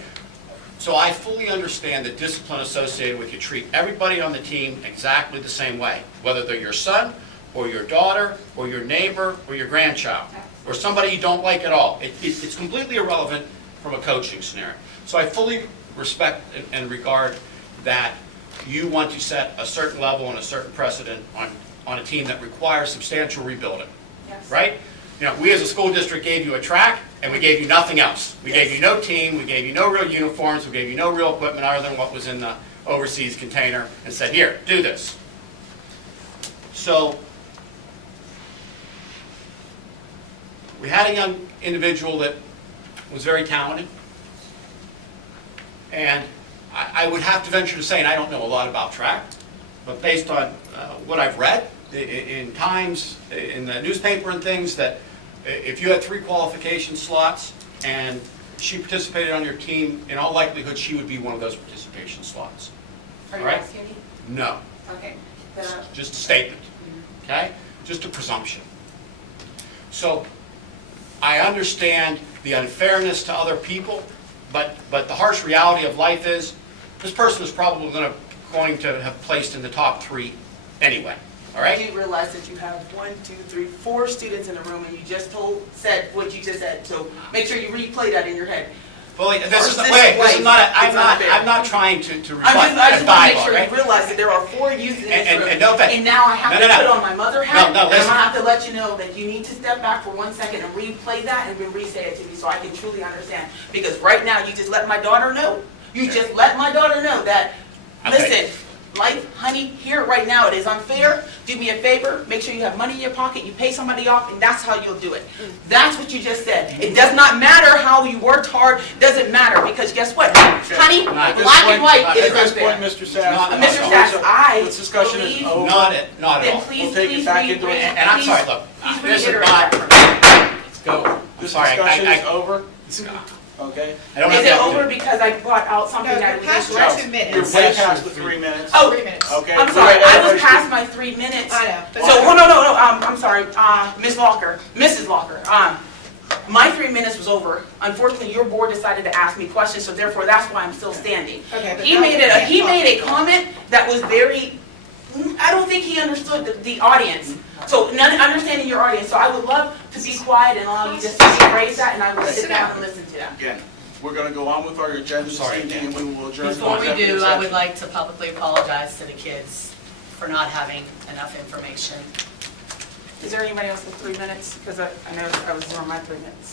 So I fully understand the discipline associated with you treat everybody on the team exactly the same way, whether they're your son, or your daughter, or your neighbor, or your grandchild, or somebody you don't like at all. It's completely irrelevant from a coaching scenario. So I fully respect and regard that you want to set a certain level and a certain precedent on a team that requires substantial rebuilding. Yes. Right? You know, we as a school district gave you a track, and we gave you nothing else. We gave you no team, we gave you no real uniforms, we gave you no real equipment other than what was in the overseas container, and said, here, do this. So, we had a young individual that was very talented, and I would have to venture to say, and I don't know a lot about track, but based on what I've read in Times, in the newspaper and things, that if you had 3 qualification slots and she participated on your team, in all likelihood she would be one of those participation slots. Are you All right? asking me? No. Okay. Just a statement. Okay? Just a presumption. So I understand the unfairness to other people, but the harsh reality of life is this person is probably going to have placed in the top 3 anyway. All right? I do realize that you have 4 students in the room, and you just said what you just said. So make sure you replay that in your head. Well, this is not. I'm not trying to reflect. I just want to make sure you realize that there are 4 youth in this room, and now I have to put on my mother hat, and I'm going to have to let you know that you need to step back for 1 second and replay that and then re-say it to me so I can truly understand. Because right now you just let my daughter know. You just let my daughter know that. Listen. Life, honey, here right now, it is unfair. Do me a favor, make sure you have money in your pocket, you pay somebody off, and that's how you'll do it. That's what you just said. It does not matter how you worked hard, doesn't matter, because guess what? Honey, black and white, it is unfair. Mr. Sass. Mr. Sass, This discussion is over. Not at all. We'll take it back into it. And I'm sorry, look, this is not. Let's go. This Sorry, discussion is over. Stop. Okay? Is it over because I brought out something that was incorrect? 2 minutes. You're way past the 3 minutes. Oh, 3 minutes. Okay. I'm sorry, I was past my 3 minutes. I know. So, oh, no, I'm sorry, Mrs. Locker. My 3 minutes was over. Unfortunately, your board decided to ask me questions, so therefore that's why I'm still standing. Okay, He made a comment that was very, I don't think he understood the audience. So, understanding your audience. So I would love to be quiet and allow you just to rephrase that, and I will sit down and listen to that. Again, We're going to go on with our agenda this Sorry, evening, and we will adjourn. to Before we executive do, I would session. like to publicly apologize to the kids for not having enough information. Is there anybody else with 3 minutes? Because I know I was on my 3 minutes.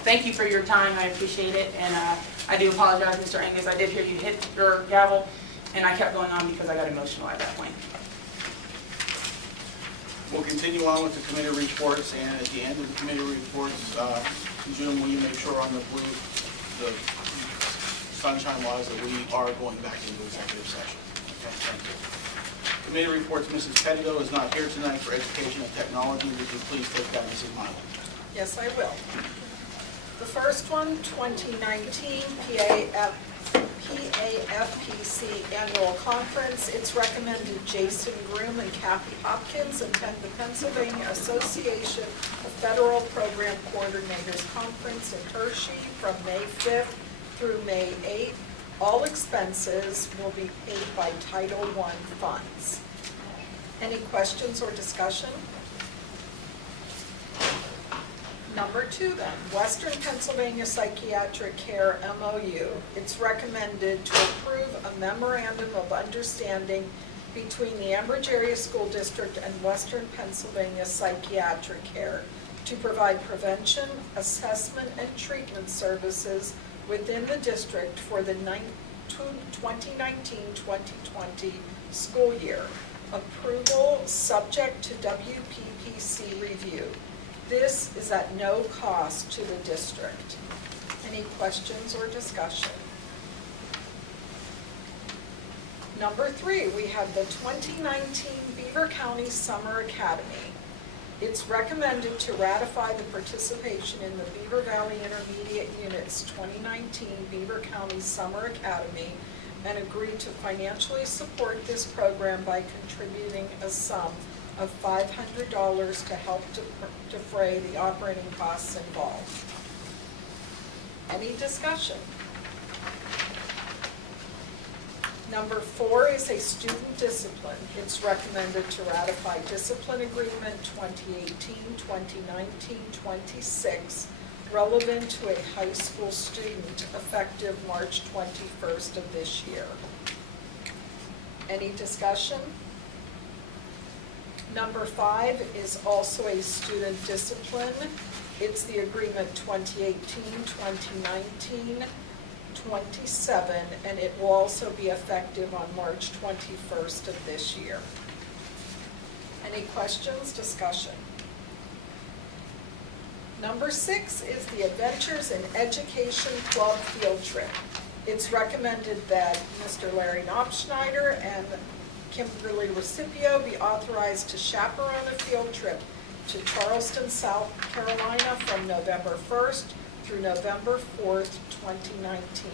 Thank you for your time, I appreciate it, and I do apologize, Mr. Angus, I did hear you hit your gavel, and I kept going on because I got emotional at that point. We'll continue on with the committee reports, and at the end of the committee reports, June, will you make sure on the sunshine laws that we are going back into executive session? Okay, thank you. Committee reports, Mrs. Pettigo is not here tonight for education and technology. Would you please take that, Mrs. Milam? Yes, I will. The first one, 2019 PAFPC Annual Conference. It's recommended Jason Groom and Kathy Hopkins attend the Pennsylvania Association of Federal Program Coordinators Conference in Hershey from May 5th through May 8th. All expenses will be paid by Title I funds. Any questions or discussion? Number 2 then, Western Pennsylvania Psychiatric Care MOU. It's recommended to approve a memorandum of understanding between the Ambridge Area School District and Western Pennsylvania Psychiatric Care to provide prevention, assessment, and treatment services within the district for the 2019-2020 school year. Approval subject to WPPC review. This is at no cost to the district. Any questions or discussion? Number 3, we have the 2019 Beaver County Summer Academy. It's recommended to ratify the participation in the Beaver Valley Intermediate Unit's 2019 Beaver County Summer Academy and agree to financially support this program by contributing a sum of $500 to help defray the operating costs involved. Any discussion? Number 4 is a student discipline. It's recommended to ratify Discipline Agreement 2018-2019-26 relevant to a high school student effective March 21st of this year. Any discussion? Number 5 is also a student discipline. It's the Agreement 2018-2019-27, and it will also be effective on March 21st of this year. Any questions, discussion? Number 6 is the Adventures in Education Club Field Trip. It's recommended that Mr. Larry Knopfschneider and Kimberly Recipio be authorized to chaperone a field trip to Charleston, South Carolina from November 1st through November 4th, 2019.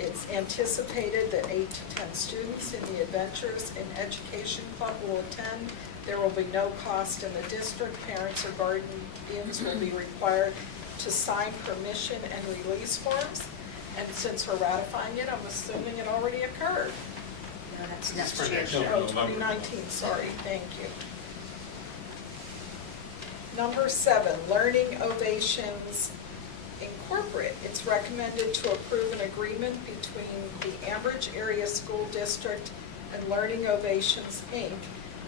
It's anticipated that 8 to 10 students in the Adventures in Education Club will attend. There will be no cost in the district. Parents or guardians will be required to sign permission and release forms. And since we're ratifying it, I'm assuming it already occurred. No, that's It's next for year. next year. Oh, 2019, sorry, thank you. Number 7, Learning Ovations Incorporated. It's recommended to approve an agreement between the Ambridge Area School District and Learning Ovations, Inc.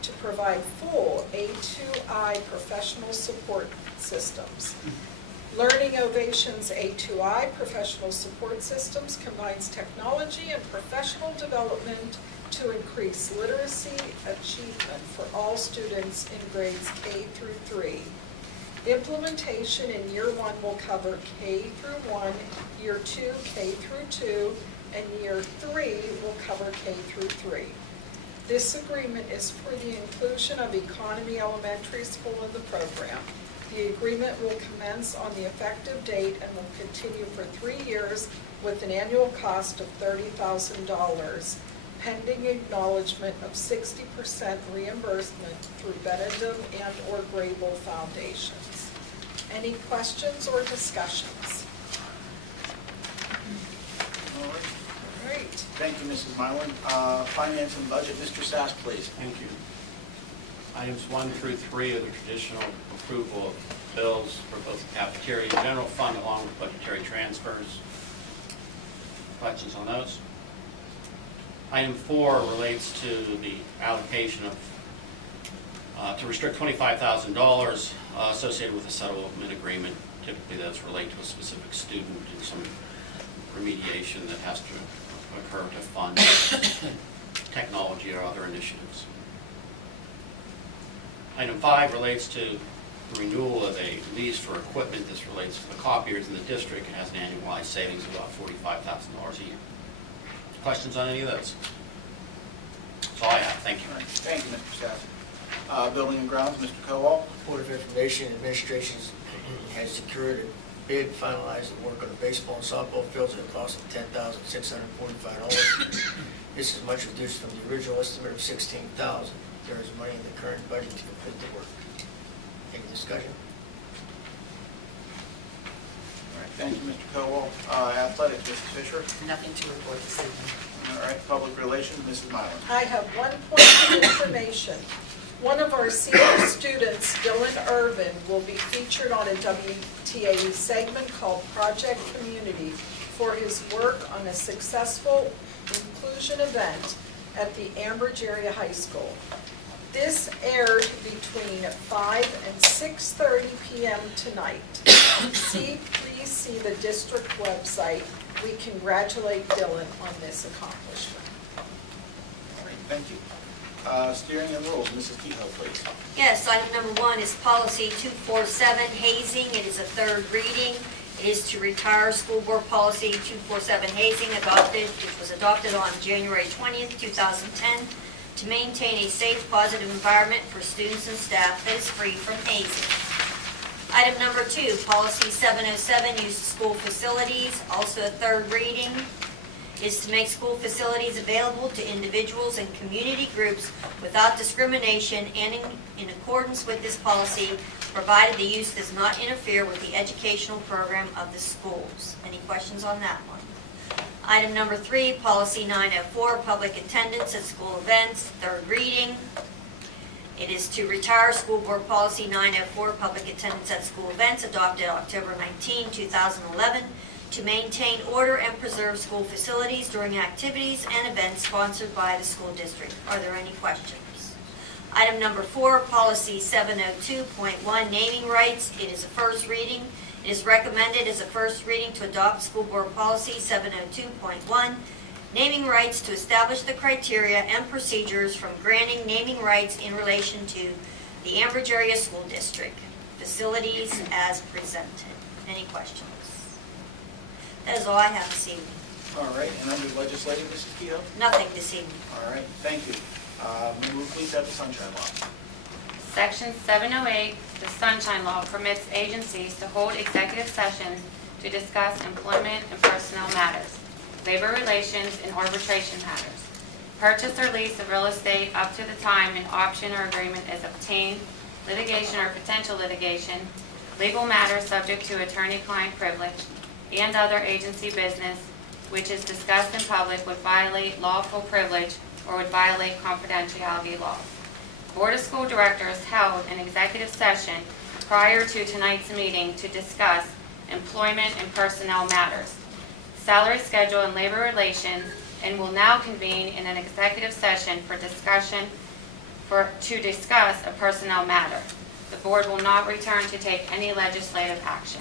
to provide full A2I professional support systems. Learning Ovations A2I professional support systems combines technology and professional development to increase literacy achievement for all students in grades K through 3. Implementation in year 1 will cover K through 1, year 2 K through 2, and year 3 will cover K through 3. This agreement is for the inclusion of Economy Elementary School in the program. The agreement will commence on the effective date and will continue for 3 years with an annual cost of $30,000, pending acknowledgement of 60% reimbursement through Benedum and/or Grable Foundations. Any questions or discussions? All right. Great. Thank you, Mrs. Mylan. Finance and Budget, Mr. Sass, please. Thank you. Items 1 through 3 are the traditional approval of bills for both the cafeteria and general fund, along with budgetary transfers. Questions on those? Item 4 relates to the allocation of, to restrict $25,000 associated with a settlement agreement. Typically those relate to a specific student and some remediation that has to occur to fund technology or other initiatives. Item 5 relates to the renewal of a lease for equipment. This relates to the copiers in the district. It has an annualized savings of about $45,000 a year. Questions on any of those? That's all I have. Thank you. All right. Thank you, Mr. Sassy. Building and Grounds, Mr. Kowal. Board of Information Administration has secured a bid, finalized the work on the baseball and softball fields at a cost of $10,645. This is much reduced from the original estimate of $16,000. There is money in the current budget to complete the work. Any discussion? All right. Thank you, Mr. Kowal. Athletics, Mrs. Fisher. Nothing to report this evening. All right. Public Relations, Mrs. Myler. I have one point of information. One of our senior students, Dylan Irvin, will be featured on a WTAE segment called Project Community for his work on a successful inclusion event at the Ambridge Area High School. This aired between 5 and 6:30 p.m. tonight. Please see the district website. We congratulate Dylan on this accomplishment. All right. Thank you. Steering and Rules, Mrs. Kehoe, please. Yes, item number 1 is policy 247, hazing. It is a third reading. It is to retire school board policy 247, hazing, which was adopted on January 20th, 2010, to maintain a safe, positive environment for students and staff that is free from hazing. Item number 2, policy 707, use of school facilities, also a third reading, is to make school facilities available to individuals and community groups without discrimination and in accordance with this policy, provided the use does not interfere with the educational program of the schools. Any questions on that one? Item number 3, policy 904, public attendance at school events, third reading. It is to retire school board policy 904, public attendance at school events, adopted October 19, 2011, to maintain order and preserve school facilities during activities and events sponsored by the school district. Are there any questions? Item number 4, policy 702.1, naming rights. It is a first reading. It is recommended as a first reading to adopt school board policy 702.1, naming rights, to establish the criteria and procedures from granting naming rights in relation to the Ambridge Area School District facilities as presented. Any questions? That is all I have this evening. All right. And under legislative, Mrs. Kehoe? Nothing this evening. All right. Thank you. May we please have the Sunshine Law? Section 708, the Sunshine Law, permits agencies to hold executive sessions to discuss employment and personnel matters, labor relations, and arbitration matters. Purchase or lease of real estate up to the time an option or agreement is obtained, litigation or potential litigation, legal matters subject to attorney-client privilege, and other agency business which is discussed in public would violate lawful privilege or would violate confidentiality laws. The Board of School Directors held an executive session prior to tonight's meeting to discuss employment and personnel matters, salary schedule and labor relations, and will now convene in an executive session for discussion to discuss a personnel matter. The board will not return to take any legislative action.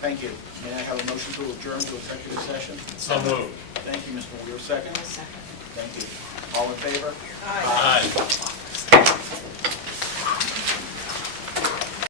Thank you. May I have a motion to adjourn to executive session? So moved. Thank you, Mr. Weir. Second? Second. Thank you. All in favor? Aye. Aye.